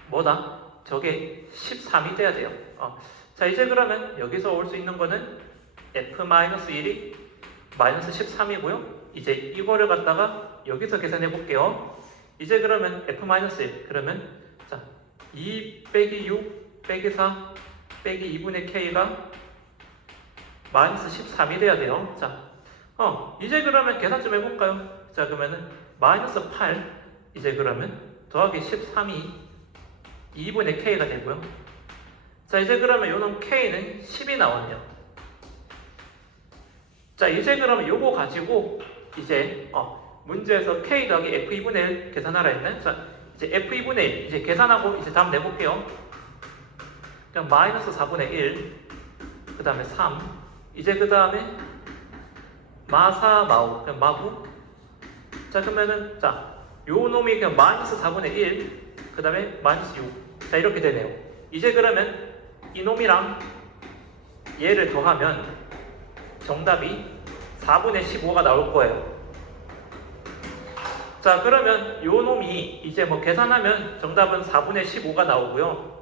뭐다? 저게 13이 돼야 돼요. 자, 이제 그러면 여기서 올 수 있는 거는 f 마이너스 1이 마이너스 13이고요. 이제 이거를 갖다가 여기서 계산해 볼게요. 이제 그러면 f 마이너스 1 그러면 자, 2 빼기 6 빼기 4 빼기 2분의 k가 마이너스 13이 돼야 돼요. 자, 이제 그러면 계산 좀 해볼까요? 자, 그러면은 마이너스 8 이제 그러면 더하기 13이 2분의 k가 되고요. 자, 이제 그러면 요놈 k는 10이 나왔네요. 자, 이제 그러면 요거 가지고 이제 문제에서 k 더하기 f2분의 1 계산하라 했네. 자, 이제 f2분의 1 이제 계산하고 이제 답 내볼게요. 그냥 마이너스 4분의 1 그 다음에 3 이제 그 다음에 마사 마우 그냥 마부. 자, 그러면은 자, 요 놈이 그냥 마이너스 4분의 1 그 다음에 마이너스 6. 자, 이렇게 되네요. 이제 그러면 이 놈이랑 얘를 더하면 정답이 4분의 15가 나올 거예요. 자, 그러면 요 놈이 이제 뭐 계산하면 정답은 4분의 15가 나오고요.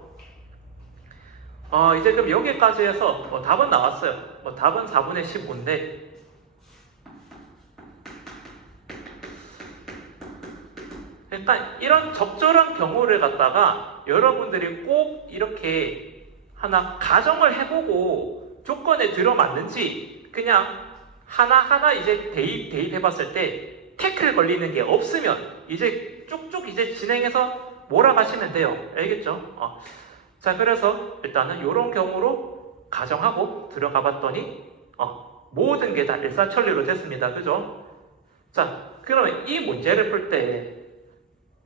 이제 그럼 여기까지 해서 답은 나왔어요. 답은 4분의 15인데 일단 이런 적절한 경우를 갖다가 여러분들이 꼭 이렇게 하나 가정을 해보고 조건에 들어맞는지 그냥 하나하나 이제 대입해봤을 때 태클 걸리는 게 없으면 이제 쭉쭉 이제 진행해서 몰아가시면 돼요. 알겠죠? 자, 그래서 일단은 이런 경우로 가정하고 들어가 봤더니 모든 게 다 일사천리로 됐습니다. 그죠? 자, 그러면 이 문제를 풀 때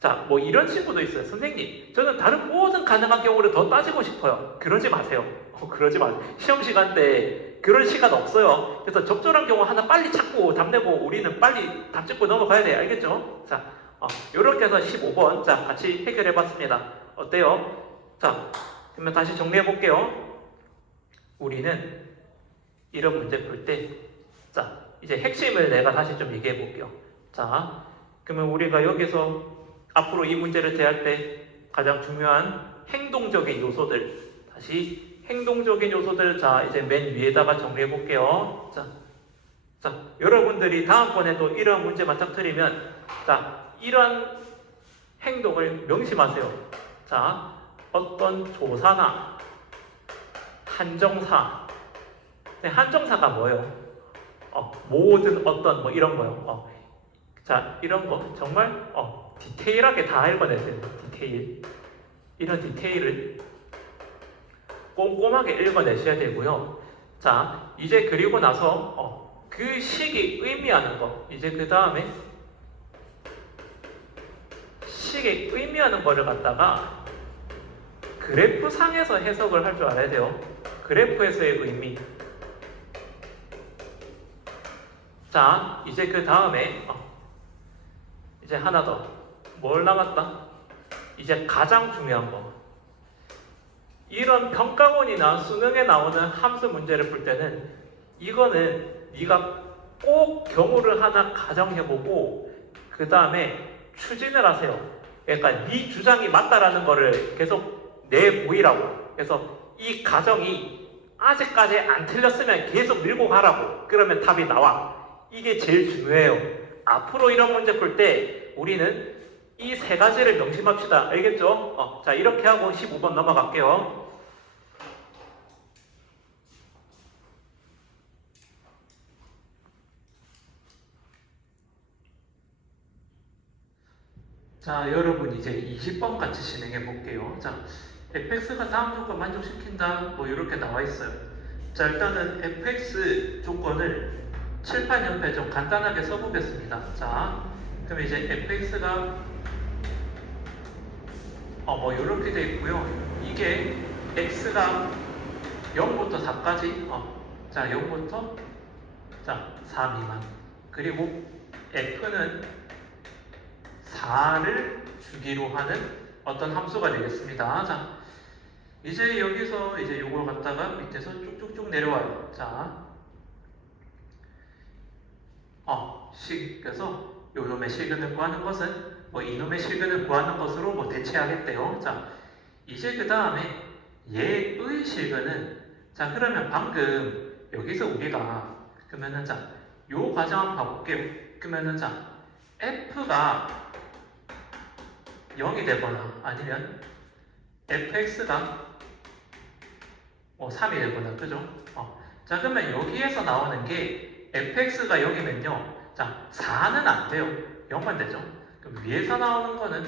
자, 뭐 이런 친구도 있어요. 선생님, 저는 다른 모든 가능한 경우를 더 따지고 싶어요. 그러지 마세요. 그러지 마세요. 시험 시간 때 그럴 시간 없어요. 그래서 적절한 경우 하나 빨리 찾고 답 내고 우리는 빨리 답 찍고 넘어가야 돼요. 알겠죠? 자, 이렇게 해서 15번 자, 같이 해결해 봤습니다. 어때요? 자, 그러면 다시 정리해 볼게요. 우리는 이런 문제 풀 때, 자, 이제 핵심을 내가 다시 좀 얘기해 볼게요. 자, 그러면 우리가 여기서 앞으로 이 문제를 대할 때 가장 중요한 행동적인 요소들, 다시 행동적인 요소들, 자, 이제 맨 위에다가 정리해 볼게요. 자, 여러분들이 다음번에도 이런 문제만 딱 드리면, 자, 이런 행동을 명심하세요. 자, 어떤 조사나 한정사. 한정사가 뭐예요? 모든 어떤 뭐 이런 거요. 자, 이런 거 정말 디테일하게 다 읽어내야 돼요. 디테일. 이런 디테일을 꼼꼼하게 읽어내셔야 되고요. 자, 이제 그리고 나서 그 식이 의미하는 거. 이제 그 다음에 식이 의미하는 거를 갖다가 그래프상에서 해석을 할 줄 알아야 돼요. 그래프에서의 의미. 자, 이제 그 다음에 이제 하나 더. 뭘 남았다? 이제 가장 중요한 거. 이런 평가원이나 수능에 나오는 함수 문제를 풀 때는 이거는 네가 꼭 경우를 하나 가정해보고 그 다음에 추진을 하세요. 그러니까 네 주장이 맞다라는 거를 계속 내보이라고. 그래서 이 가정이 아직까지 안 틀렸으면 계속 밀고 가라고. 그러면 답이 나와. 이게 제일 중요해요. 앞으로 이런 문제 풀 때 우리는 이 세 가지를 명심합시다. 알겠죠? 자, 이렇게 하고 15번 넘어갈게요. 자, 여러분 이제 20번 같이 진행해 볼게요. 자, fx가 다음 조건 만족시킨다. 뭐 이렇게 나와 있어요. 자, 일단은 fx 조건을 칠판 옆에 좀 간단하게 써보겠습니다. 자, 그럼 이제 fx가 뭐 이렇게 돼 있고요. 이게 x가 0부터 4까지 자, 0부터 자, 4 미만. 그리고 f는 4를 주기로 하는 어떤 함수가 되겠습니다. 자, 이제 여기서 이제 요걸 갖다가 밑에서 쭉쭉쭉 내려와요. 자, 그래서 요놈의 실근을 구하는 것은 뭐 이놈의 실근을 구하는 것으로 뭐 대체하겠대요. 자, 이제 그 다음에 얘의 실근은 자, 그러면 방금 여기서 우리가 그러면은 자, 요 과정 한번 봐볼게요. 그러면은 자, f가 0이 되거나 아니면 fx가 3이 되거나 그죠? 자, 그러면 여기에서 나오는 게 fx가 0이면요. 자, 4는 안 돼요. 0만 되죠? 그럼 위에서 나오는 거는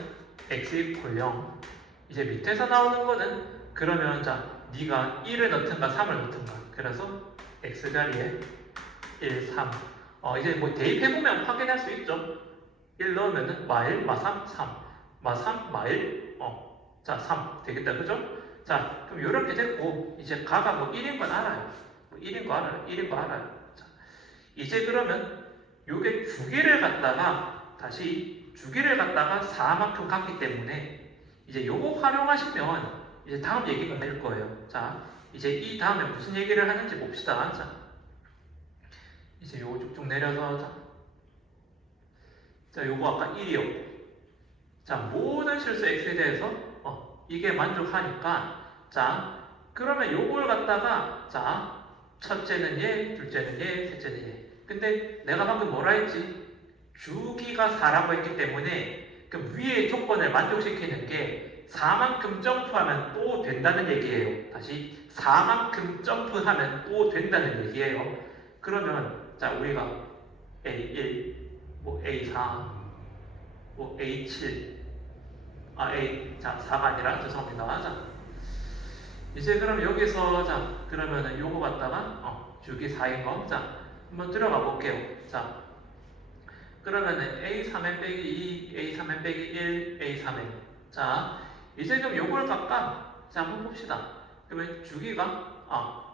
x 이퀄 0. 이제 밑에서 나오는 거는 그러면 자, 네가 1을 넣든가 3을 넣든가. 그래서 x 자리에 1, 3. 이제 뭐 대입해보면 확인할 수 있죠. 1 넣으면은 마1, 마3, 3. 마3, 마1, 자, 3 되겠다. 그죠? 자, 그럼 이렇게 됐고 이제 가가 뭐 1인 건 알아요. 뭐 1인 거 알아요. 1인 거 알아요. 자, 이제 그러면 요게 주기를 갖다가 다시 주기를 갖다가 4만큼 갔기 때문에 이제 요거 활용하시면 이제 다음 얘기가 될 거예요. 자, 이제 이 다음에 무슨 얘기를 하는지 봅시다. 자, 이제 요거 쭉쭉 내려서 자, 요거 아까 1이었고 자, 모든 실수 x에 대해서 이게 만족하니까 자, 그러면 요걸 갖다가 자, 첫째는 얘, 둘째는 얘, 셋째는 얘. 근데 내가 방금 뭐라 했지? 주기가 4라고 했기 때문에 그럼 위의 조건을 만족시키는 게 4만큼 점프하면 또 된다는 얘기예요. 다시 4만큼 점프하면 또 된다는 얘기예요. 그러면 자, 우리가 A1, 뭐 A4, 뭐 A7, 자, 4가 아니라 죄송합니다. 자, 이제 그럼 여기서 자, 그러면은 요거 갖다가 주기 4인 거. 자, 한번 들어가 볼게요. 자, 그러면은 A3n 빼기 2, A3n 빼기 1, A3n. 자, 이제 그럼 요걸 각각 자, 한번 봅시다. 그러면 주기가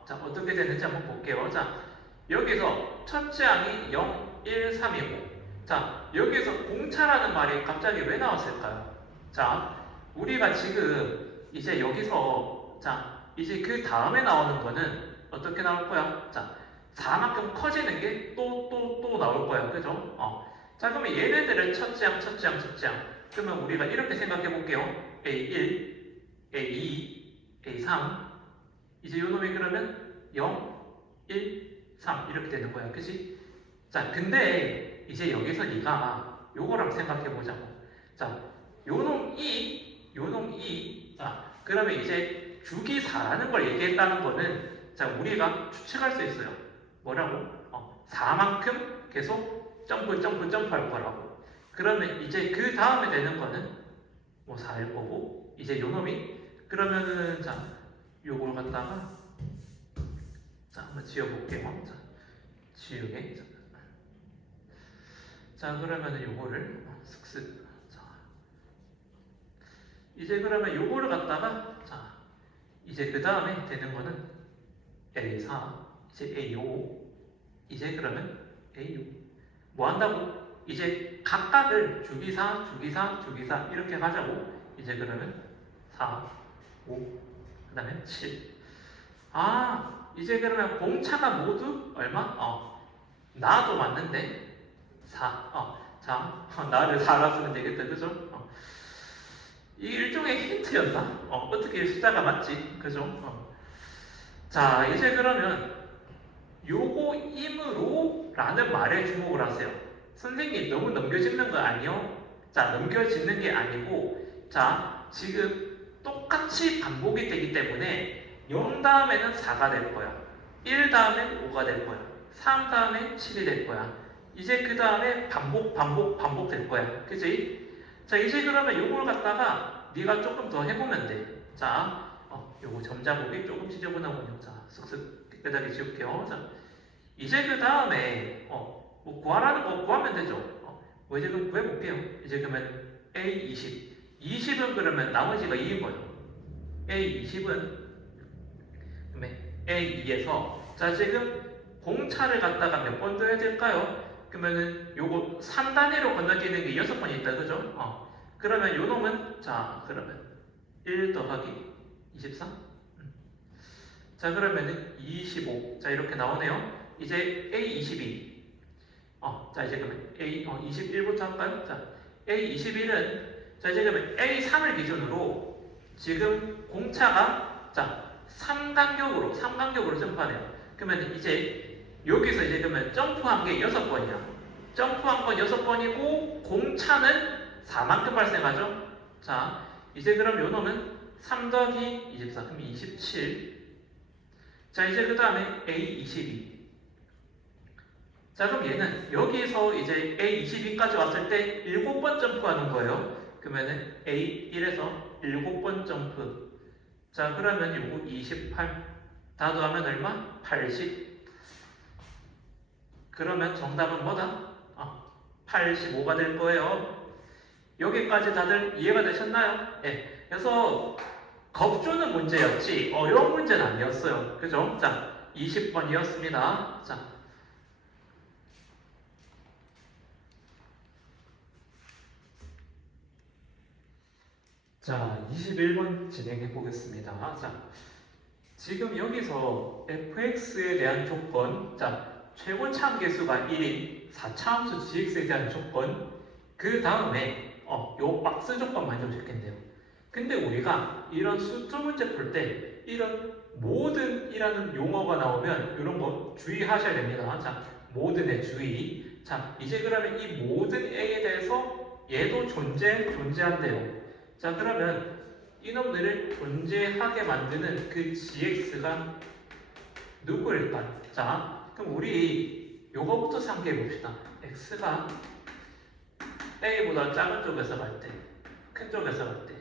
자, 어떻게 되는지 한번 볼게요. 자, 여기서 첫째 항이 0, 1, 3이고 자, 여기서 공차라는 말이 갑자기 왜 나왔을까요? 자, 우리가 지금 이제 여기서 자, 이제 그 다음에 나오는 거는 어떻게 나올 거야? 자, 4만큼 커지는 게 또 나올 거야. 그죠? 자, 그러면 얘네들을 첫째 항, 첫째 항, 첫째 항. 그러면 우리가 이렇게 생각해 볼게요. A1, A2, A3. 이제 요 놈이 그러면 0, 1, 3 이렇게 되는 거야. 그치? 자, 근데 이제 여기서 네가 요걸 한번 생각해 보자고. 자, 요놈 2, 자, 그러면 이제 주기 4라는 걸 얘기했다는 거는 자, 우리가 추측할 수 있어요. 뭐라고? 4만큼 계속 점프할 거라고. 그러면 이제 그 다음에 되는 거는 뭐 4일 거고, 이제 요놈이 그러면은 자, 요걸 갖다가 자, 한번 지워볼게요. 자, 지우개. 자, 그러면은 요거를 슥슥. 자, 이제 그러면 요거를 갖다가 자, 이제 그 다음에 되는 거는 A4, 이제 A5, 이제 그러면 A6. 뭐 한다고? 이제 각각을 주기사, 주기사, 주기사 이렇게 가자고. 이제 그러면 4, 5, 그 다음에 7. 이제 그러면 공차가 모두 얼마? 나도 맞는데 4. 자, 나를 4라 쓰면 되겠다. 그죠? 이 일종의 힌트였나? 어떻게 숫자가 맞지? 그죠? 자, 이제 그러면 요거이므로 라는 말에 주목을 하세요. 선생님 너무 넘겨짚는 거 아니요? 자, 넘겨짓는 게 아니고, 자, 지금 똑같이 반복이 되기 때문에 0 다음에는 4가 될 거야. 1 다음엔 5가 될 거야. 3 다음에 7이 될 거야. 이제 그 다음에 반복 될 거야. 그치? 자, 이제 그러면 요걸 갖다가 네가 조금 더 해보면 돼. 자, 요거 점자곱이 조금 지저분하군요. 자, 쓱쓱 깨끗하게 지울게요. 자, 이제 그 다음에 뭐 구하라는 거 구하면 되죠. 뭐 이제 그럼 구해볼게요. 이제 그러면 A20 20은 그러면 나머지가 2인 거죠. A20은 A2에서 자, 지금 공차를 갖다가 몇 번 더해야 될까요? 그러면은 요거 3단위로 건너뛰는 게 6번 있다. 그죠? 그러면 요 놈은 자, 그러면 1 더하기 23? 자, 그러면은 25. 자, 이렇게 나오네요. 이제 A22. 자, 이제 그러면 A21부터 할까요? 자, A21은 자, 이제 그러면 A3을 기준으로 지금 공차가 자, 3간격으로 점프하네요. 그러면 이제 여기서 이제 그러면 점프한 게 6번이야. 점프한 건 6번이고 공차는 4만큼 발생하죠. 자, 이제 그럼 요 놈은 3 더하기 24, 그럼 27. 자, 이제 그 다음에 A22. 자, 그럼 얘는 여기서 이제 A22까지 왔을 때 7번 점프하는 거예요. 그러면은 A1에서 7번 점프. 자, 그러면 요거 28. 다 더하면 얼마? 80. 그러면 정답은 뭐다? 85가 될 거예요. 여기까지 다들 이해가 되셨나요? 네. 그래서 겁주는 문제였지 어려운 문제는 아니었어요. 그죠? 자, 20번이었습니다. 자, 21번 진행해 보겠습니다. 자, 지금 여기서 fx에 대한 조건, 자, 최고 차함계수가 1인 4차함수 gx에 대한 조건, 그 다음에 요 박스 조건만 좀 적겠네요. 근데 우리가 이런 수투 문제 풀 때 이런 모든이라는 용어가 나오면 이런 거 주의하셔야 됩니다. 자, 모든의 주의. 자, 이제 그러면 이 모든 a에 대해서 얘도 존재한대요. 자, 그러면 이놈들을 존재하게 만드는 그 gx가 누구일까? 자, 그럼 우리 요거부터 상기해 봅시다. x가 a보다 작은 쪽에서 갈 때, 큰 쪽에서 갈 때.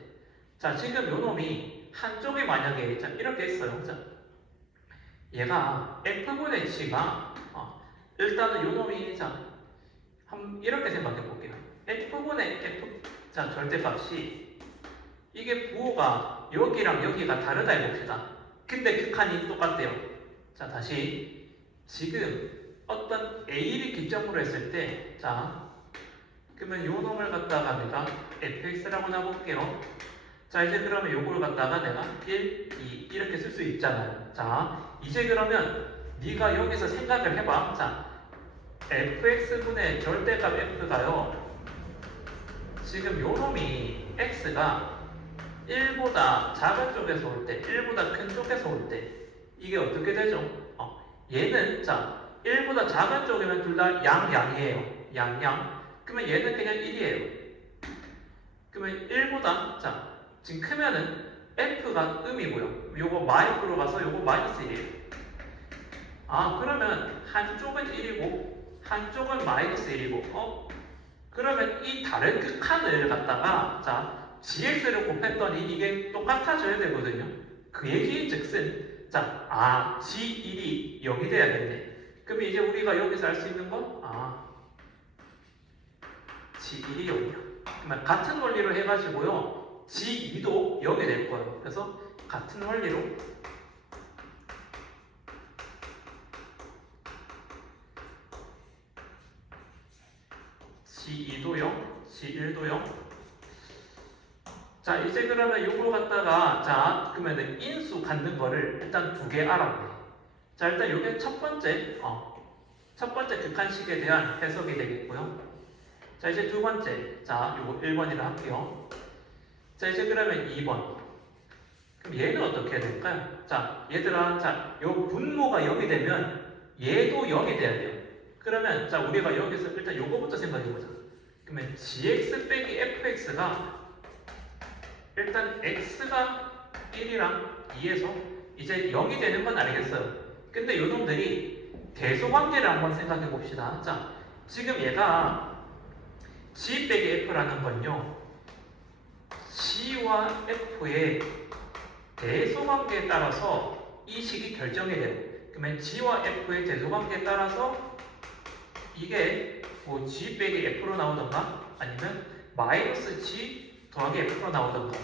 자, 지금 요 놈이 한쪽에 만약에 자, 이렇게 있어요. 자, 얘가 f분의 h가 일단은 요 놈이 자, 이렇게 생각해 볼게요. f분의 f 자, 절대값이 이게 부호가 여기랑 여기가 다르다 해봅시다. 근데 극한이 똑같대요. 자, 다시 지금 어떤 A를 기점으로 했을 때 자, 그러면 요 놈을 갖다가 내가 fx라고 놔볼게요. 자, 이제 그러면 요걸 갖다가 내가 1, 2 이렇게 쓸 수 있잖아요. 자, 이제 그러면 네가 여기서 생각을 해봐. 자, fx분의 절대값 f가요. 지금 요 놈이 x가 1보다 작은 쪽에서 올 때, 1보다 큰 쪽에서 올 때 이게 어떻게 되죠? 얘는 자 1보다 작은 쪽이면 둘 다 양이에요. 양. 그러면 얘는 그냥 1이에요. 그러면 1보다 자 지금 크면은 f가 음이고요. 요거 마이너스로 가서 요거 마이너스 1이에요. 그러면 한쪽은 1이고 한쪽은 마이너스 1이고 그러면 이 다른 극한을 갖다가 자 gx를 곱했더니 이게 똑같아져야 되거든요. 그 얘기인즉슨 자, g1이 0이 돼야 되네. 그럼 이제 우리가 여기서 알 수 있는 건 g1이 0이야. 그러면 같은 원리로 해가지고요 g2도 0이 될 거예요. 그래서 같은 원리로 g2도 0, g1도 0. 자, 이제 그러면 요걸 갖다가 자, 그러면은 인수 갖는 거를 일단 2개 알아보래. 자, 일단 요게 첫 번째 극한식에 대한 해석이 되겠고요. 자, 이제 두 번째. 자, 요거 1번이라 할게요. 자, 이제 그러면 2번. 그럼 얘는 어떻게 해야 될까요? 자, 얘들아, 자, 요 분모가 0이 되면 얘도 0이 돼야 돼요. 그러면 자, 우리가 여기서 일단 요거부터 생각해 보자. 그러면 gx 빼기 fx가 일단 x가 1이랑 2에서 이제 0이 되는 건 알겠어요. 근데 요놈들이 대소관계를 한번 생각해 봅시다. 자, 지금 얘가 g 빼기 f라는 건요, g와 f의 대소관계에 따라서 이 식이 결정이 돼요. 그러면 g와 f의 대소관계에 따라서 이게 뭐 g 빼기 f로 나오던가 아니면 마이너스 g 더하기 f로 나오던가.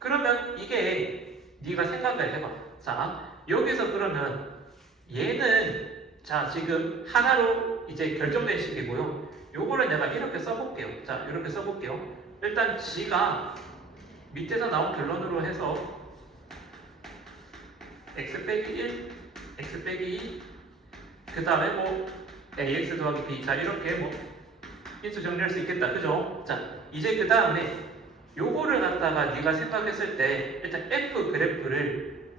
그러면 이게 네가 생각을 해봐. 자, 여기서 그러면 얘는 자 지금 하나로 이제 결정된 식이고요. 요거를 내가 이렇게 써볼게요. 자, 이렇게 써볼게요. 일단 g가 밑에서 나온 결론으로 해서 x 빼기 1, x 빼기 2, 그 다음에 뭐 ax 더하기 b. 자, 이렇게 뭐 인수 정리할 수 있겠다. 그죠? 자, 이제 그 다음에 요거를 갖다가 네가 생각했을 때 일단 f 그래프를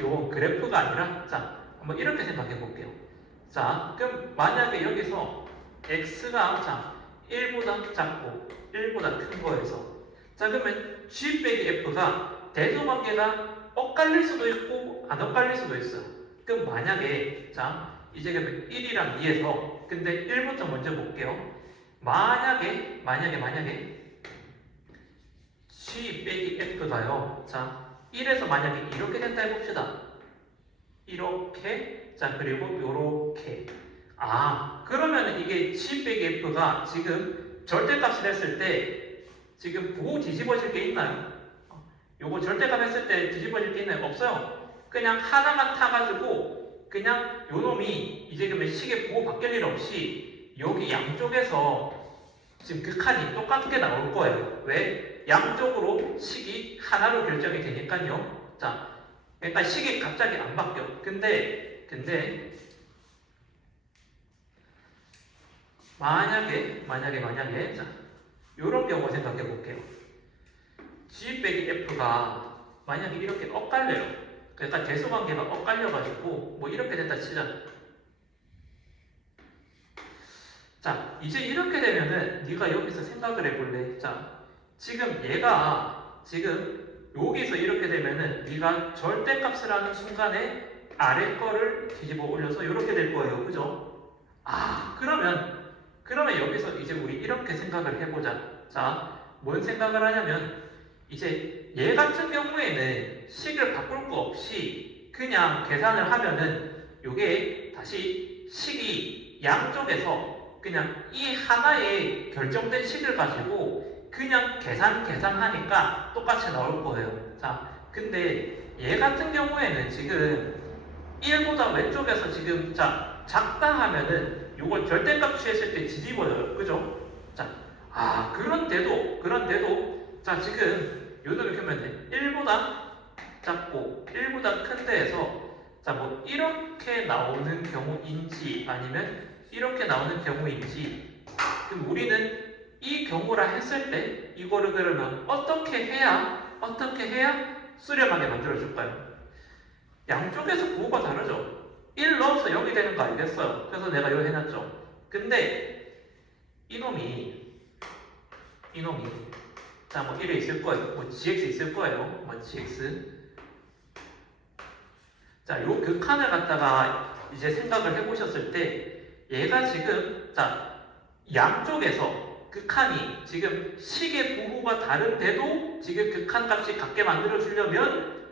요거 그래프가 아니라 자, 한번 이렇게 생각해 볼게요. 자, 그럼 만약에 여기서 x가 자 1보다 작고 1보다 큰 거에서 자, 그러면 g 빼기 f가 대소관계가 엇갈릴 수도 있고 안 엇갈릴 수도 있어요. 그럼 만약에 자 이제 그러면 1이랑 2에서 근데 1부터 먼저 볼게요. 만약에 g 빼기 f가요. 자 1에서 만약에 이렇게 된다 해봅시다. 이렇게 자 그리고 요렇게 그러면 이게 g 빼기 f가 지금 절대값을 했을 때 지금 부호 뒤집어질 게 있나요? 요거 절대값 했을 때 뒤집어질 게 있나요? 없어요. 그냥 하나만 타가지고 그냥 요놈이 이제 그러면 식의 부호 바뀔 일 없이 여기 양쪽에서 지금 극한이 똑같게 나올 거예요. 왜? 양쪽으로 식이 하나로 결정이 되니까요. 자, 그러니까 식이 갑자기 안 바뀌어. 근데 만약에 자, 요런 경우 생각해 볼게요. g 빼기 f가 만약에 이렇게 엇갈려요. 그러니까 대소관계가 엇갈려가지고 뭐 이렇게 된다 치자. 자, 이제 이렇게 되면은 네가 여기서 생각을 해볼래. 자, 지금 얘가 지금 여기서 이렇게 되면은 네가 절대값을 하는 순간에 아래 거를 뒤집어 올려서 이렇게 될 거예요. 그죠? 그러면 여기서 이제 우리 이렇게 생각을 해보자. 자, 뭔 생각을 하냐면 이제 얘 같은 경우에는 식을 바꿀 거 없이 그냥 계산을 하면은 요게 다시 식이 양쪽에서 그냥 이 하나의 결정된 식을 가지고 그냥 계산하니까 똑같이 나올 거예요. 자, 근데 얘 같은 경우에는 지금 1보다 왼쪽에서 지금 자 작다 하면은 요걸 절대값 취했을 때 뒤집어져요. 그죠? 자, 그런데도 자 지금 요놈이 그러면 1보다 작고 1보다 큰 데에서 자 뭐 이렇게 나오는 경우인지 아니면 이렇게 나오는 경우인지 그럼 우리는 이 경우라 했을 때 이거를 그러면 어떻게 해야 수렴하게 만들어줄까요? 양쪽에서 부호가 다르죠. 1 넣어서 0이 되는 거 알겠어요. 그래서 내가 이거 해놨죠. 근데 이놈이 자 뭐 1에 있을 거예요. 뭐 gx 있을 거예요. 뭐 gx 자 요 극한을 갖다가 이제 생각을 해보셨을 때 얘가 지금 자 양쪽에서 극한이 지금 식의 부호가 다른데도 지금 극한 값이 같게 만들어주려면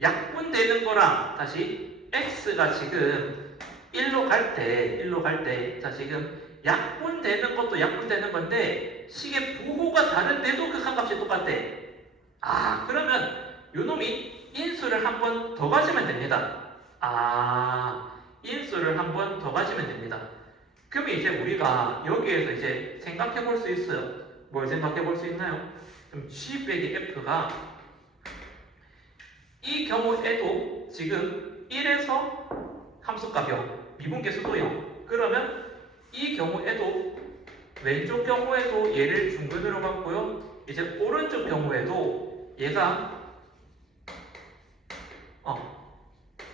약분되는 거랑 다시 x가 지금 1로 갈 때 자 지금 약분되는 것도 약분되는 건데 식의 부호가 다른데도 극한값이 똑같대. 그러면 요놈이 인수를 한 번 더 가지면 됩니다. 인수를 한 번 더 가지면 됩니다. 그럼 이제 우리가 여기에서 이제 생각해 볼 수 있어요. 뭘 생각해 볼 수 있나요? 그럼 g 빼기 f가 이 경우에도 지금 1에서 함수값 0, 미분계수도 0. 그러면 이 경우에도 왼쪽 경우에도 얘를 중근으로 갖고요. 이제 오른쪽 경우에도 얘가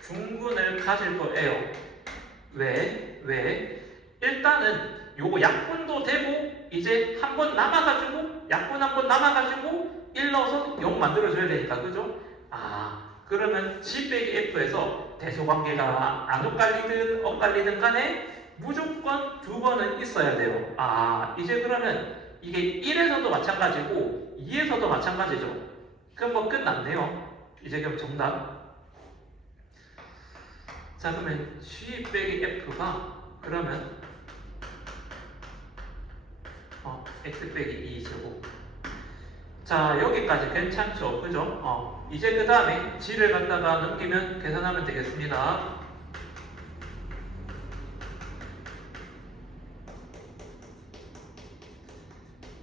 중근을 가질 거예요. 왜? 일단은 요거 약분도 되고 이제 한 번 남아가지고 약분 한 번 남아가지고 1 넣어서 0 만들어줘야 되니까 그죠? 그러면 G 빼기 F에서 대소관계가 안 엇갈리든 엇갈리든 간에 무조건 두 번은 있어야 돼요. 이제 그러면 이게 1에서도 마찬가지고 2에서도 마찬가지죠. 그럼 뭐 끝났네요. 이제 그럼 정답. 자 그러면 G 빼기 F가 그러면 X 빼기 2제곱. 자 여기까지 괜찮죠? 그죠? 이제 그 다음에 G를 갖다가 넘기면 계산하면 되겠습니다.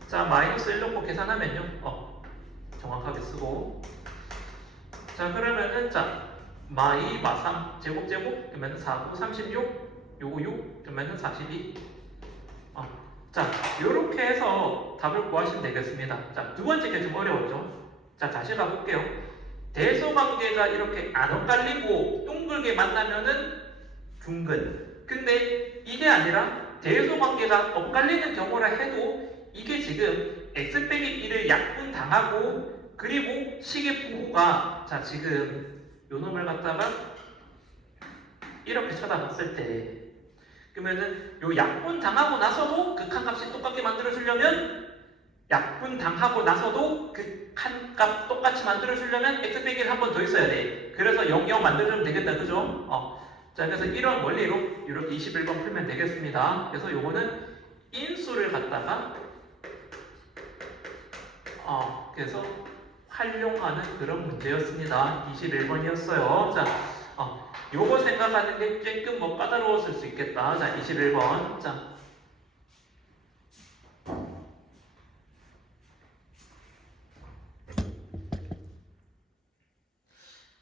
자 마이너스 1 넣고 계산하면요 정확하게 쓰고 자 그러면은 자 마2 마3 제곱 그러면 4, 9, 36 요거 6 그러면은 42 자 요렇게 해서 답을 구하시면 되겠습니다. 자 두 번째 게 좀 어려웠죠? 자 다시 가볼게요. 대소관계가 이렇게 안 엇갈리고 둥글게 만나면은 중근. 근데 이게 아니라 대소관계가 엇갈리는 경우라 해도 이게 지금 x 빼기 1을 약분당하고 그리고 식의 부호가 자 지금 요 놈을 갖다가 이렇게 쳐다봤을 때 그러면은 요 약분당하고 나서도 극한값이 똑같게 만들어주려면 약분당하고 나서도 극한값 똑같이 만들어주려면 x 빼기를 한 번 더 있어야 돼. 그래서 0, 0 만들어주면 되겠다. 그죠? 자 그래서 이런 원리로 이렇게 21번 풀면 되겠습니다. 그래서 요거는 인수를 갖다가 그래서 활용하는 그런 문제였습니다. 21번이었어요. 자, 요거 생각하는 게 조금 뭐 까다로웠을 수 있겠다. 자, 21번.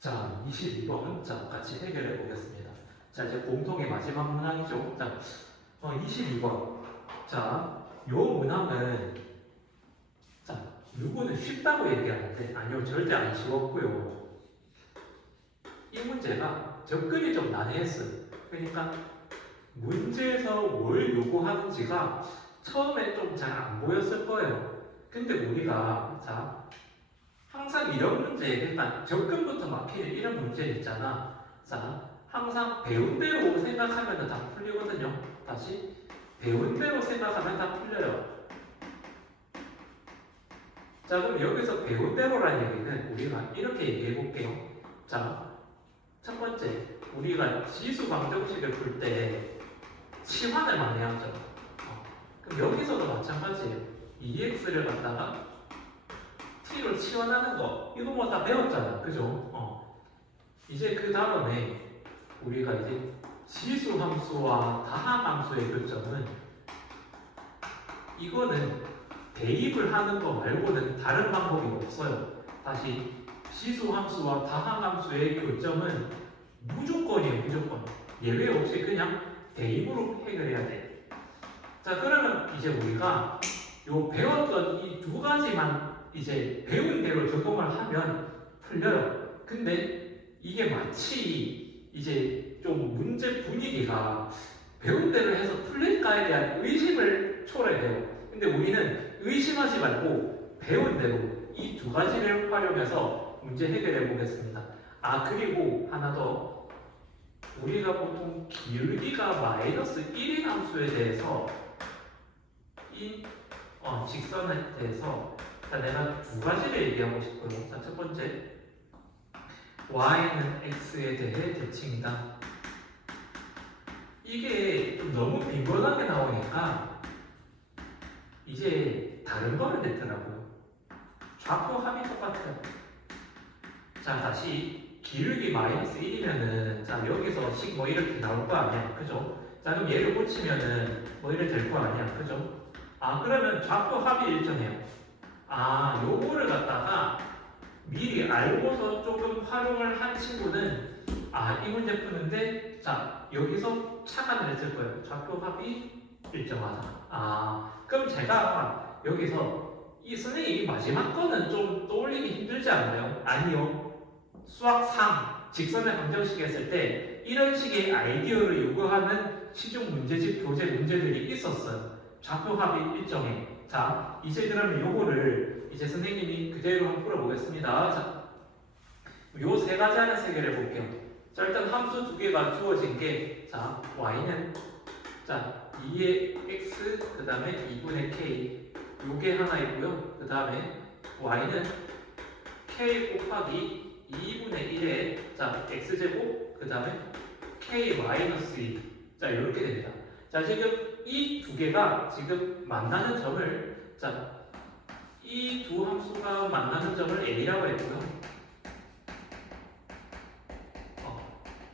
자, 22번. 자, 같이 해결해 보겠습니다. 자, 이제 공통의 마지막 문항이죠. 자, 22번. 자, 요 문항은 자, 누구는 쉽다고 얘기하는데 아니요, 절대 안 쉬웠고요. 이 문제가 접근이 좀 난해했어요. 그러니까 문제에서 뭘 요구하는지가 처음에 좀 잘 안 보였을 거예요. 근데 우리가 자 항상 이런 문제, 그러니까 접근부터 막히는 이런 문제 있잖아. 자 항상 배운 대로 생각하면 다 풀리거든요. 다시 배운 대로 생각하면 다 풀려요. 자 그럼 여기서 배운 대로라는 얘기는 우리가 이렇게 얘기해 볼게요. 자 첫 번째 우리가 지수 방정식을 풀 때 치환을 많이 하죠. 그럼 여기서도 마찬가지예요. 2x를 갖다가 t로 치환하는 거 이거 뭐 다 배웠잖아. 그죠? 이제 그 다음에 우리가 이제 지수 함수와 다항 함수의 교점은 이거는 대입을 하는 거 말고는 다른 방법이 없어요. 다시 지수 함수와 다항 함수의 교점은 무조건이에요. 무조건. 예외 없이 그냥 대입으로 해결해야 돼. 자 그러면 이제 우리가 요 배웠던 이 두 가지만 이제 배운 대로 적용을 하면 풀려요. 근데 이게 마치 이제 좀 문제 분위기가 배운 대로 해서 풀릴까에 대한 의심을 초래해요. 근데 우리는 의심하지 말고 배운 대로 이 두 가지를 활용해서 문제 해결해 보겠습니다. 그리고 하나 더. 우리가 보통 기울기가 마이너스 1인 함수에 대해서 이 직선에 대해서 자, 내가 두 가지를 얘기하고 싶어요. 자, 첫 번째 y는 x에 대해 대칭이다. 이게 좀 너무 빈번하게 나오니까 이제 다른 거를 냈더라고요. 좌표 합이 똑같아요. 자 다시 기울기 마이너스 1이면은 자 여기서 식 뭐 이렇게 나올 거 아니야. 그죠? 자 그럼 얘를 고치면은 뭐 이렇게 될 거 아니야. 그죠? 그러면 좌표 합이 일정해요. 요거를 갖다가 미리 알고서 조금 활용을 한 친구는 이 문제 푸는데 자 여기서 착안을 했을 거예요. 좌표 합이 일정하다. 그럼 제가 여기서 이 선생님이 마지막 거는 좀 떠올리기 힘들지 않나요? 아니요. 수학 3 직선의 방정식 했을 때 이런 식의 아이디어를 요구하는 시중 문제집 교재 문제들이 있었어요. 좌표 합이 일정해. 자, 이제 그러면 요거를 이제 선생님이 그대로 한번 풀어보겠습니다. 자, 요 세 가지 하나씩 해결해 볼게요. 자, 일단 함수 두 개가 주어진 게, 자, y는, 자, 2의 x, 그 다음에 2분의 k, 요게 하나 있고요. 그 다음에 y는 k 곱하기 2분의 1에, 자, x제곱, 그 다음에 k 마이너스 2. 자, 이렇게 됩니다. 자, 지금 이 두 개가 지금 만나는 점을, 자, 이 두 함수가 만나는 점을 a라고 했고요.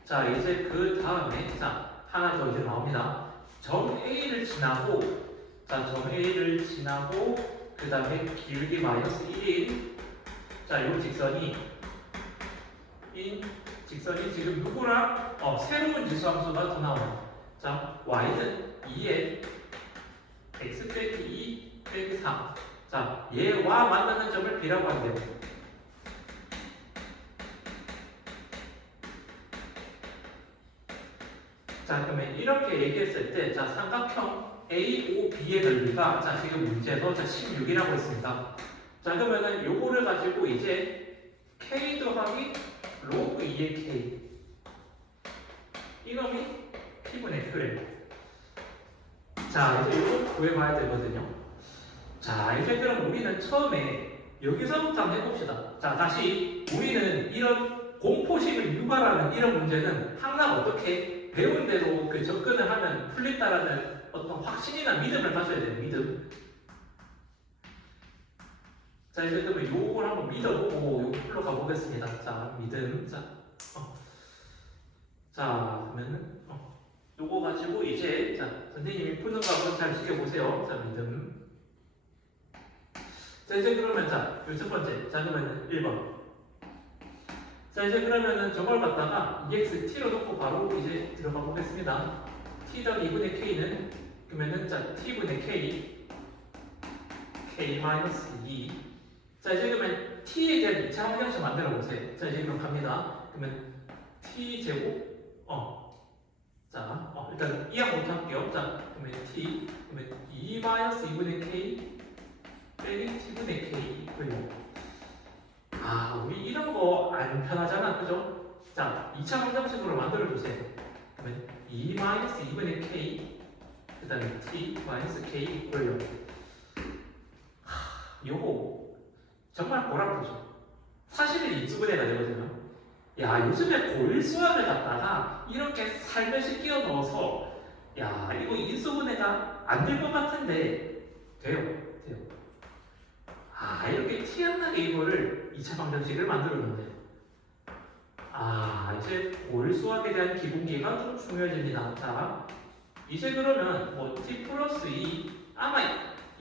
자, 이제 그 다음에, 자, 하나 더 이제 나옵니다. 점 A를 지나고, 자, 점 A를 지나고, 그 다음에 기울기 마이너스 1인, 자, 요 직선이, 이 직선이 지금 누구랑, 새로운 지수함수가 더 나와요. 자, y는 2에 x 빼기 2 빼기 3. 자, 얘와 만나는 점을 b라고 한대요. 자, 그러면 이렇게 얘기했을 때, 자, 삼각형 AOB의 넓이가, 자, 지금 문제에서 자, 16이라고 했습니다. 자, 그러면은 요거를 가지고 이제 K 더하기 로그 2의 K. 이놈이 P분의 Q래요. 자, 이제 요거 구해봐야 되거든요. 자, 이제 그럼 우리는 처음에 여기서부터 한번 해봅시다. 자, 다시 우리는 이런 공포식을 유발하는 이런 문제는 항상 어떻게 배운 대로 그 접근을 하면 풀린다라는 어떤 확신이나 믿음을 가져야 돼요. 믿음. 자, 이제 그러면 요걸 한번 믿어보고 요거 풀러 가보겠습니다. 자, 믿음. 자, 그러면은 요거 가지고 이제, 자, 선생님이 푸는 거 한번 잘 지켜보세요. 자, 믿음. 자, 이제 그러면, 자, 요 첫 번째. 자, 그러면 1번. 자, 이제 그러면은 저걸 갖다가 EXT로 놓고 바로 이제 들어가 보겠습니다. T 더하기 2분의 K는, 그러면은, 자, T분의 K, K-2. 자, 이제 그러면 T에 대한 2차 방정식 만들어 보세요. 자, 이제 그럼 갑니다. 그러면 T제곱, 자, 일단 이항부터 할게요. 자, 그러면 T, 그러면 2-2분의 K 빼기 T분의 K. 우리 이런 거 안 편하잖아, 그죠? 자, 2차 방정식으로 만들어주세요. 그러면 2-2분의 K, 그 다음에 T-K 이퀄요. 요거 정말 골아프죠? 사실은 인수분해가 되거든요. 야, 요즘에 고1 수학을 갖다가 이렇게 살며시 끼워 넣어서, 야, 이거 인수분해가 안 될 것 같은데, 돼요. 이렇게 티 안 나게 이거를 2차 방정식을 만들어 놓는데, 이제 고1 수학에 대한 기본기가 좀 중요해집니다. 자, 이제 그러면 뭐 t 플러스 2, 아마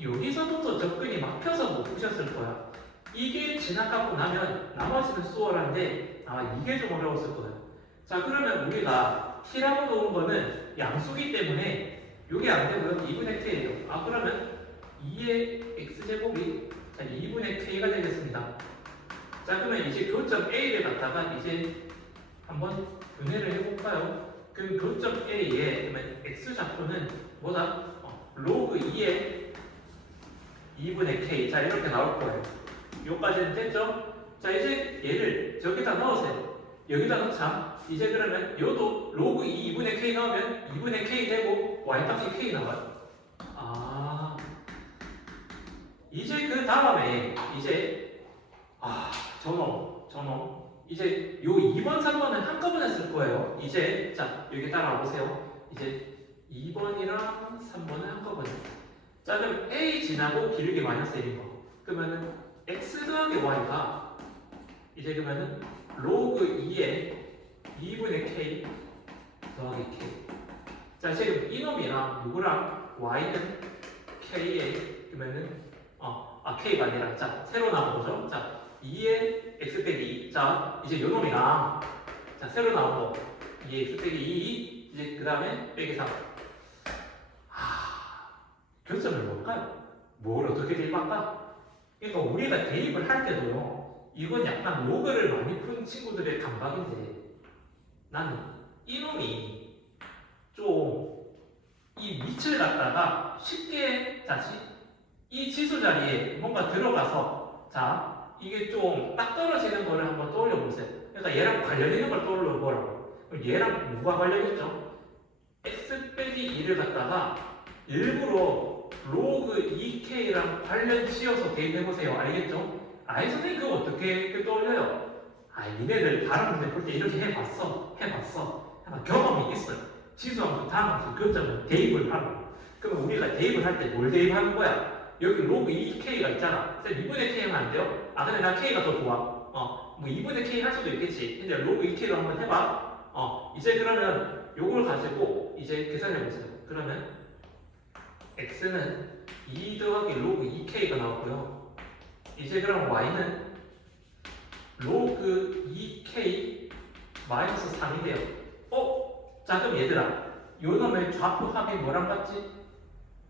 여기서부터 접근이 막혀서 못 푸셨을 거야. 이게 지나가고 나면 나머지는 수월한데 아마 이게 좀 어려웠을 거예요. 자, 그러면 우리가 t라고 놓은 거는 양수기 때문에 이게 안 되고요. 2분의 k예요. 그러면 2의 x제곱이, 자, 2분의 k가 되겠습니다. 자, 그러면 이제 교점 A를 갖다가 이제 한번 분해를 해볼까요? 그럼 교점 A에, 그러면 x좌표는 뭐다? 로그 2의 2분의 k. 자, 이렇게 나올 거예요. 요까지는 됐죠? 자, 이제 얘를 저기다 넣으세요. 여기다 넣자. 이제 그러면 요도 로그 2분의 k 넣으면 2분의 k 되고 y값이 k 나와요. 이제 그 다음에 이제 전호 이제 요 2번, 3번은 한꺼번에 쓸 거예요. 이제 자, 여기 따라와 보세요. 이제 2번이랑 3번은 한꺼번에. 자, 그럼 A 지나고 기울기 마이너스 1인 거. 그러면은 x 더하기 y가 이제 그러면은 로그 2에 2분의 k 더하기 k. 자, 지금 이놈이랑 누구랑 y는 k에 그러면은 k가 아니라, 자, 새로 나온 거죠. 자, 2의 x 빼기 2. 자, 이제 요놈이랑, 자, 새로 나온 거 2의 x 빼기 2. 이제 그 다음에 빼기 3. 교점을 뭘까요? 뭘 어떻게 대입할까? 그러니까 우리가 대입을 할 때도요, 이건 약간 로그를 많이 푼 친구들의 감각인데, 나는 이놈이 좀 이 밑을 갖다가 쉽게 이 지수 자리에 뭔가 들어가서 이게 좀 딱 떨어지는 거를 한번 떠올려 보세요. 그러니까 얘랑 관련 있는 걸 떠올려 보라고. 그럼 얘랑 뭐가 관련 있죠? x 빼기 2를 갖다가 일부러 로그 2k랑 관련 지어서 대입해 보세요. 알겠죠? 아이 선생님 그거 어떻게 떠올려요? 니네들 다른 문제 볼 때 이렇게 해봤어. 경험이 있어요. 지수함수, 다항함수, 교점을 대입을 하고. 그러면 우리가 대입을 할 때 뭘 대입하는 거야? 여기 로그 2k가 있잖아. 쌤 2분의 k 하면 안 돼요? 근데 난 k가 더 좋아. 뭐 2분의 k 할 수도 있겠지. 근데 로그 2k로 한번 해봐. 이제 그러면 요걸 가지고 이제 계산해 보세요. 그러면 x는 2 더하기 로그 2k가 나오고요. 이제 그럼 y는 로그 2k 마이너스 3이래요. 자 그럼 얘들아, 요 놈의 좌표 합이 뭐랑 같지?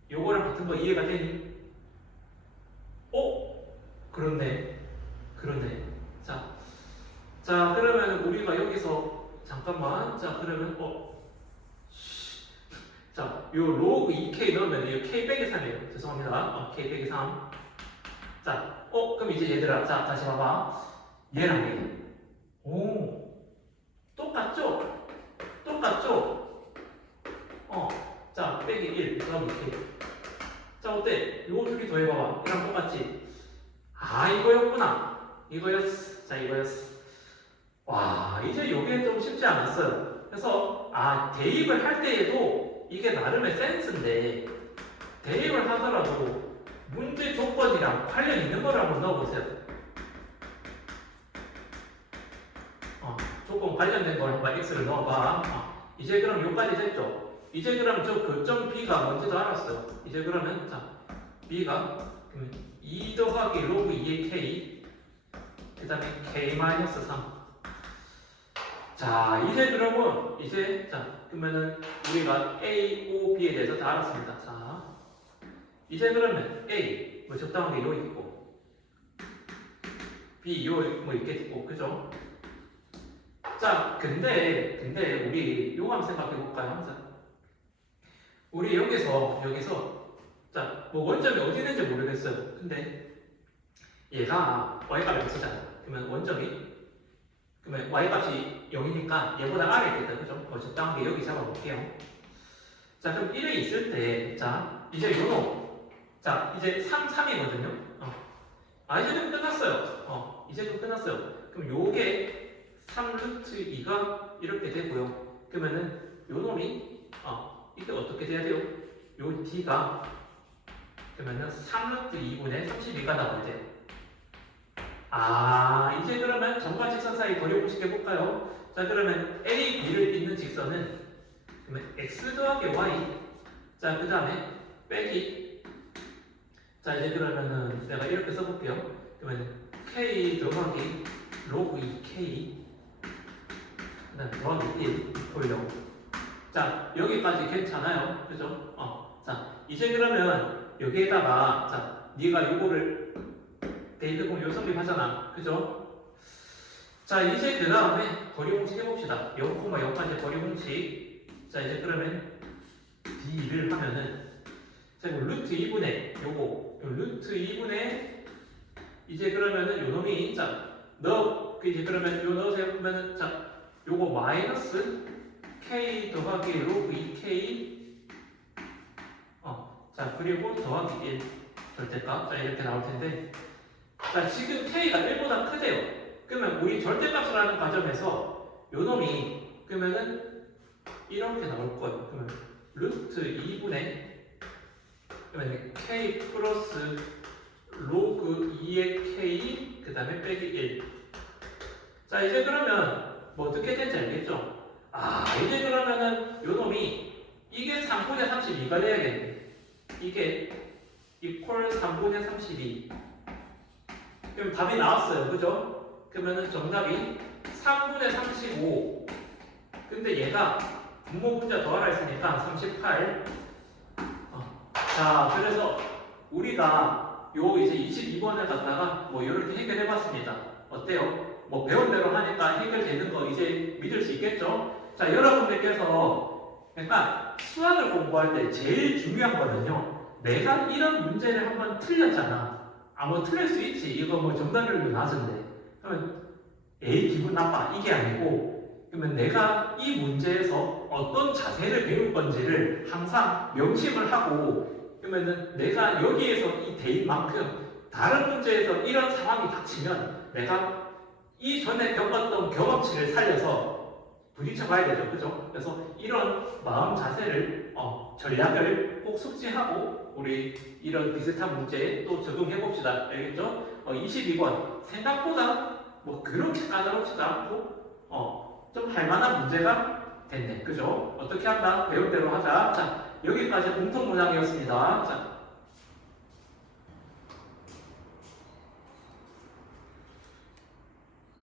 요거랑 같은 거 이해가 되니? 그렇네. 자 그러면 우리가 여기서 잠깐만. 자 그러면 요 로그 2k 넣으면 이 k 빼기 3이에요. 죄송합니다. k 빼기 3. 자, 그럼 이제 얘들아, 자 다시 봐봐. 얘랑 얘. 똑같죠? 자 빼기 1 더하기 k. 자 어때? 요거 둘이 더해봐봐. 이랑 똑같지? 이거였어. 자 이거였어. 와, 이제 요게 좀 쉽지 않았어요. 그래서 대입을 할 때에도 이게 나름의 센스인데, 대입을 하더라도 문제 조건이랑 관련 있는 걸 한번 넣어보세요. 조건 관련된 걸 한번 x를 넣어봐. 이제 그럼 요까지 됐죠? 이제 그럼 저 교점 b가 뭔지도 알았어요. 이제 그러면 b가 2 더하기 로그 2의 k, 그 다음에 k-3. 자, 이제 그러면 그러면은 우리가 A, O, B에 대해서 다 알았습니다. 자, 이제 그러면 A 뭐 적당한 게 요 있고, B 요 뭐 있겠고, 그죠? 자, 근데 우리 요거 한번 생각해 볼까요? 자, 우리 여기서 뭐 원점이 어디 있는지 모르겠어요. 근데 얘가 y값이 없어잖아. 그러면 원점이, 그러면 y값이 0이니까 얘보다 아래에 있겠다. 그죠? 적당한 게 여기 잡아볼게요. 자, 그럼 1에 있을 때, 자, 이제 요놈. 자, 이제 3, 3이거든요. 이제 좀 끝났어요. 이제 좀 끝났어요. 그럼 요게 3루트 2가 이렇게 되고요. 그러면은 요놈이, 이게 어떻게 돼야 돼요? 요 d가, 그러면은 3루트 2분의 32가 나올 때. 이제 그러면 점과 직선 사이 거리 공식 해볼까요? 자, 그러면 A, B를 잇는 직선은 그러면 x 더하기 y. 자, 그 다음에 빼기. 자, 이제 그러면은 내가 이렇게 써볼게요. 그러면 k 더하기 로그 2k, 그 다음에 더하기 1 돌려. 자, 여기까지 괜찮아요. 그죠? 자, 이제 그러면 여기에다가 네가 요거를 대입해보면 요성립 하잖아. 그죠? 자, 이제 그 다음에 거리 공식 해봅시다. 0,0까지 거리 공식. 자, 이제 그러면 d를 하면은, 자, 이거 루트 2분의 요 루트 2분의, 이제 그러면은 요 놈이, 이제 그러면 요 넣으세요. 그러면은, 요거 마이너스 k 더하기 로그 2k, 자, 그리고 더하기 1 절대값. 자, 이렇게 나올 텐데, 자, 지금 k가 1보다 크대요. 그러면 우리 절대값을 하는 과정에서 요 놈이 그러면은 이렇게 나올 거예요. 그러면 루트 2분의, 그러면 k 플러스 로그 2의 k, 그 다음에 빼기 1. 자, 이제 그러면 뭐 어떻게 된지 알겠죠? 이제 그러면은 요 놈이 이게 3분의 32가 돼야겠네. 이게 이퀄 3분의 32. 그럼 답이 나왔어요. 그죠? 그러면은 정답이 3분의 35. 근데 얘가 분모 분자 더하라 했으니까 38. 자, 그래서 우리가 요 이제 22번을 갖다가 뭐 이렇게 해결해 봤습니다. 어때요? 뭐 배운 대로 하니까 해결되는 거 이제 믿을 수 있겠죠? 자, 여러분들께서 그러니까 수학을 공부할 때 제일 중요한 거는요. 내가 이런 문제를 한번 틀렸잖아. 아, 뭐 틀릴 수 있지. 이거 뭐 정답률도 낮은데. 그러면 에이 기분 나빠. 이게 아니고 그러면 내가 이 문제에서 어떤 자세를 배울 건지를 항상 명심을 하고 그러면은 내가 여기에서 이 대입만큼 다른 문제에서 이런 상황이 닥치면 내가 이전에 겪었던 경험치를 살려서 부딪혀 봐야 되죠. 그죠? 그래서 이런 마음 자세를, 전략을 꼭 숙지하고 우리 이런 비슷한 문제에 또 적용해 봅시다. 알겠죠? 22번. 생각보다 뭐 그렇게 까다롭지도 않고, 좀 할만한 문제가 됐네. 그죠? 어떻게 한다? 배울 대로 하자. 자, 여기까지 공통 문항이었습니다. 자,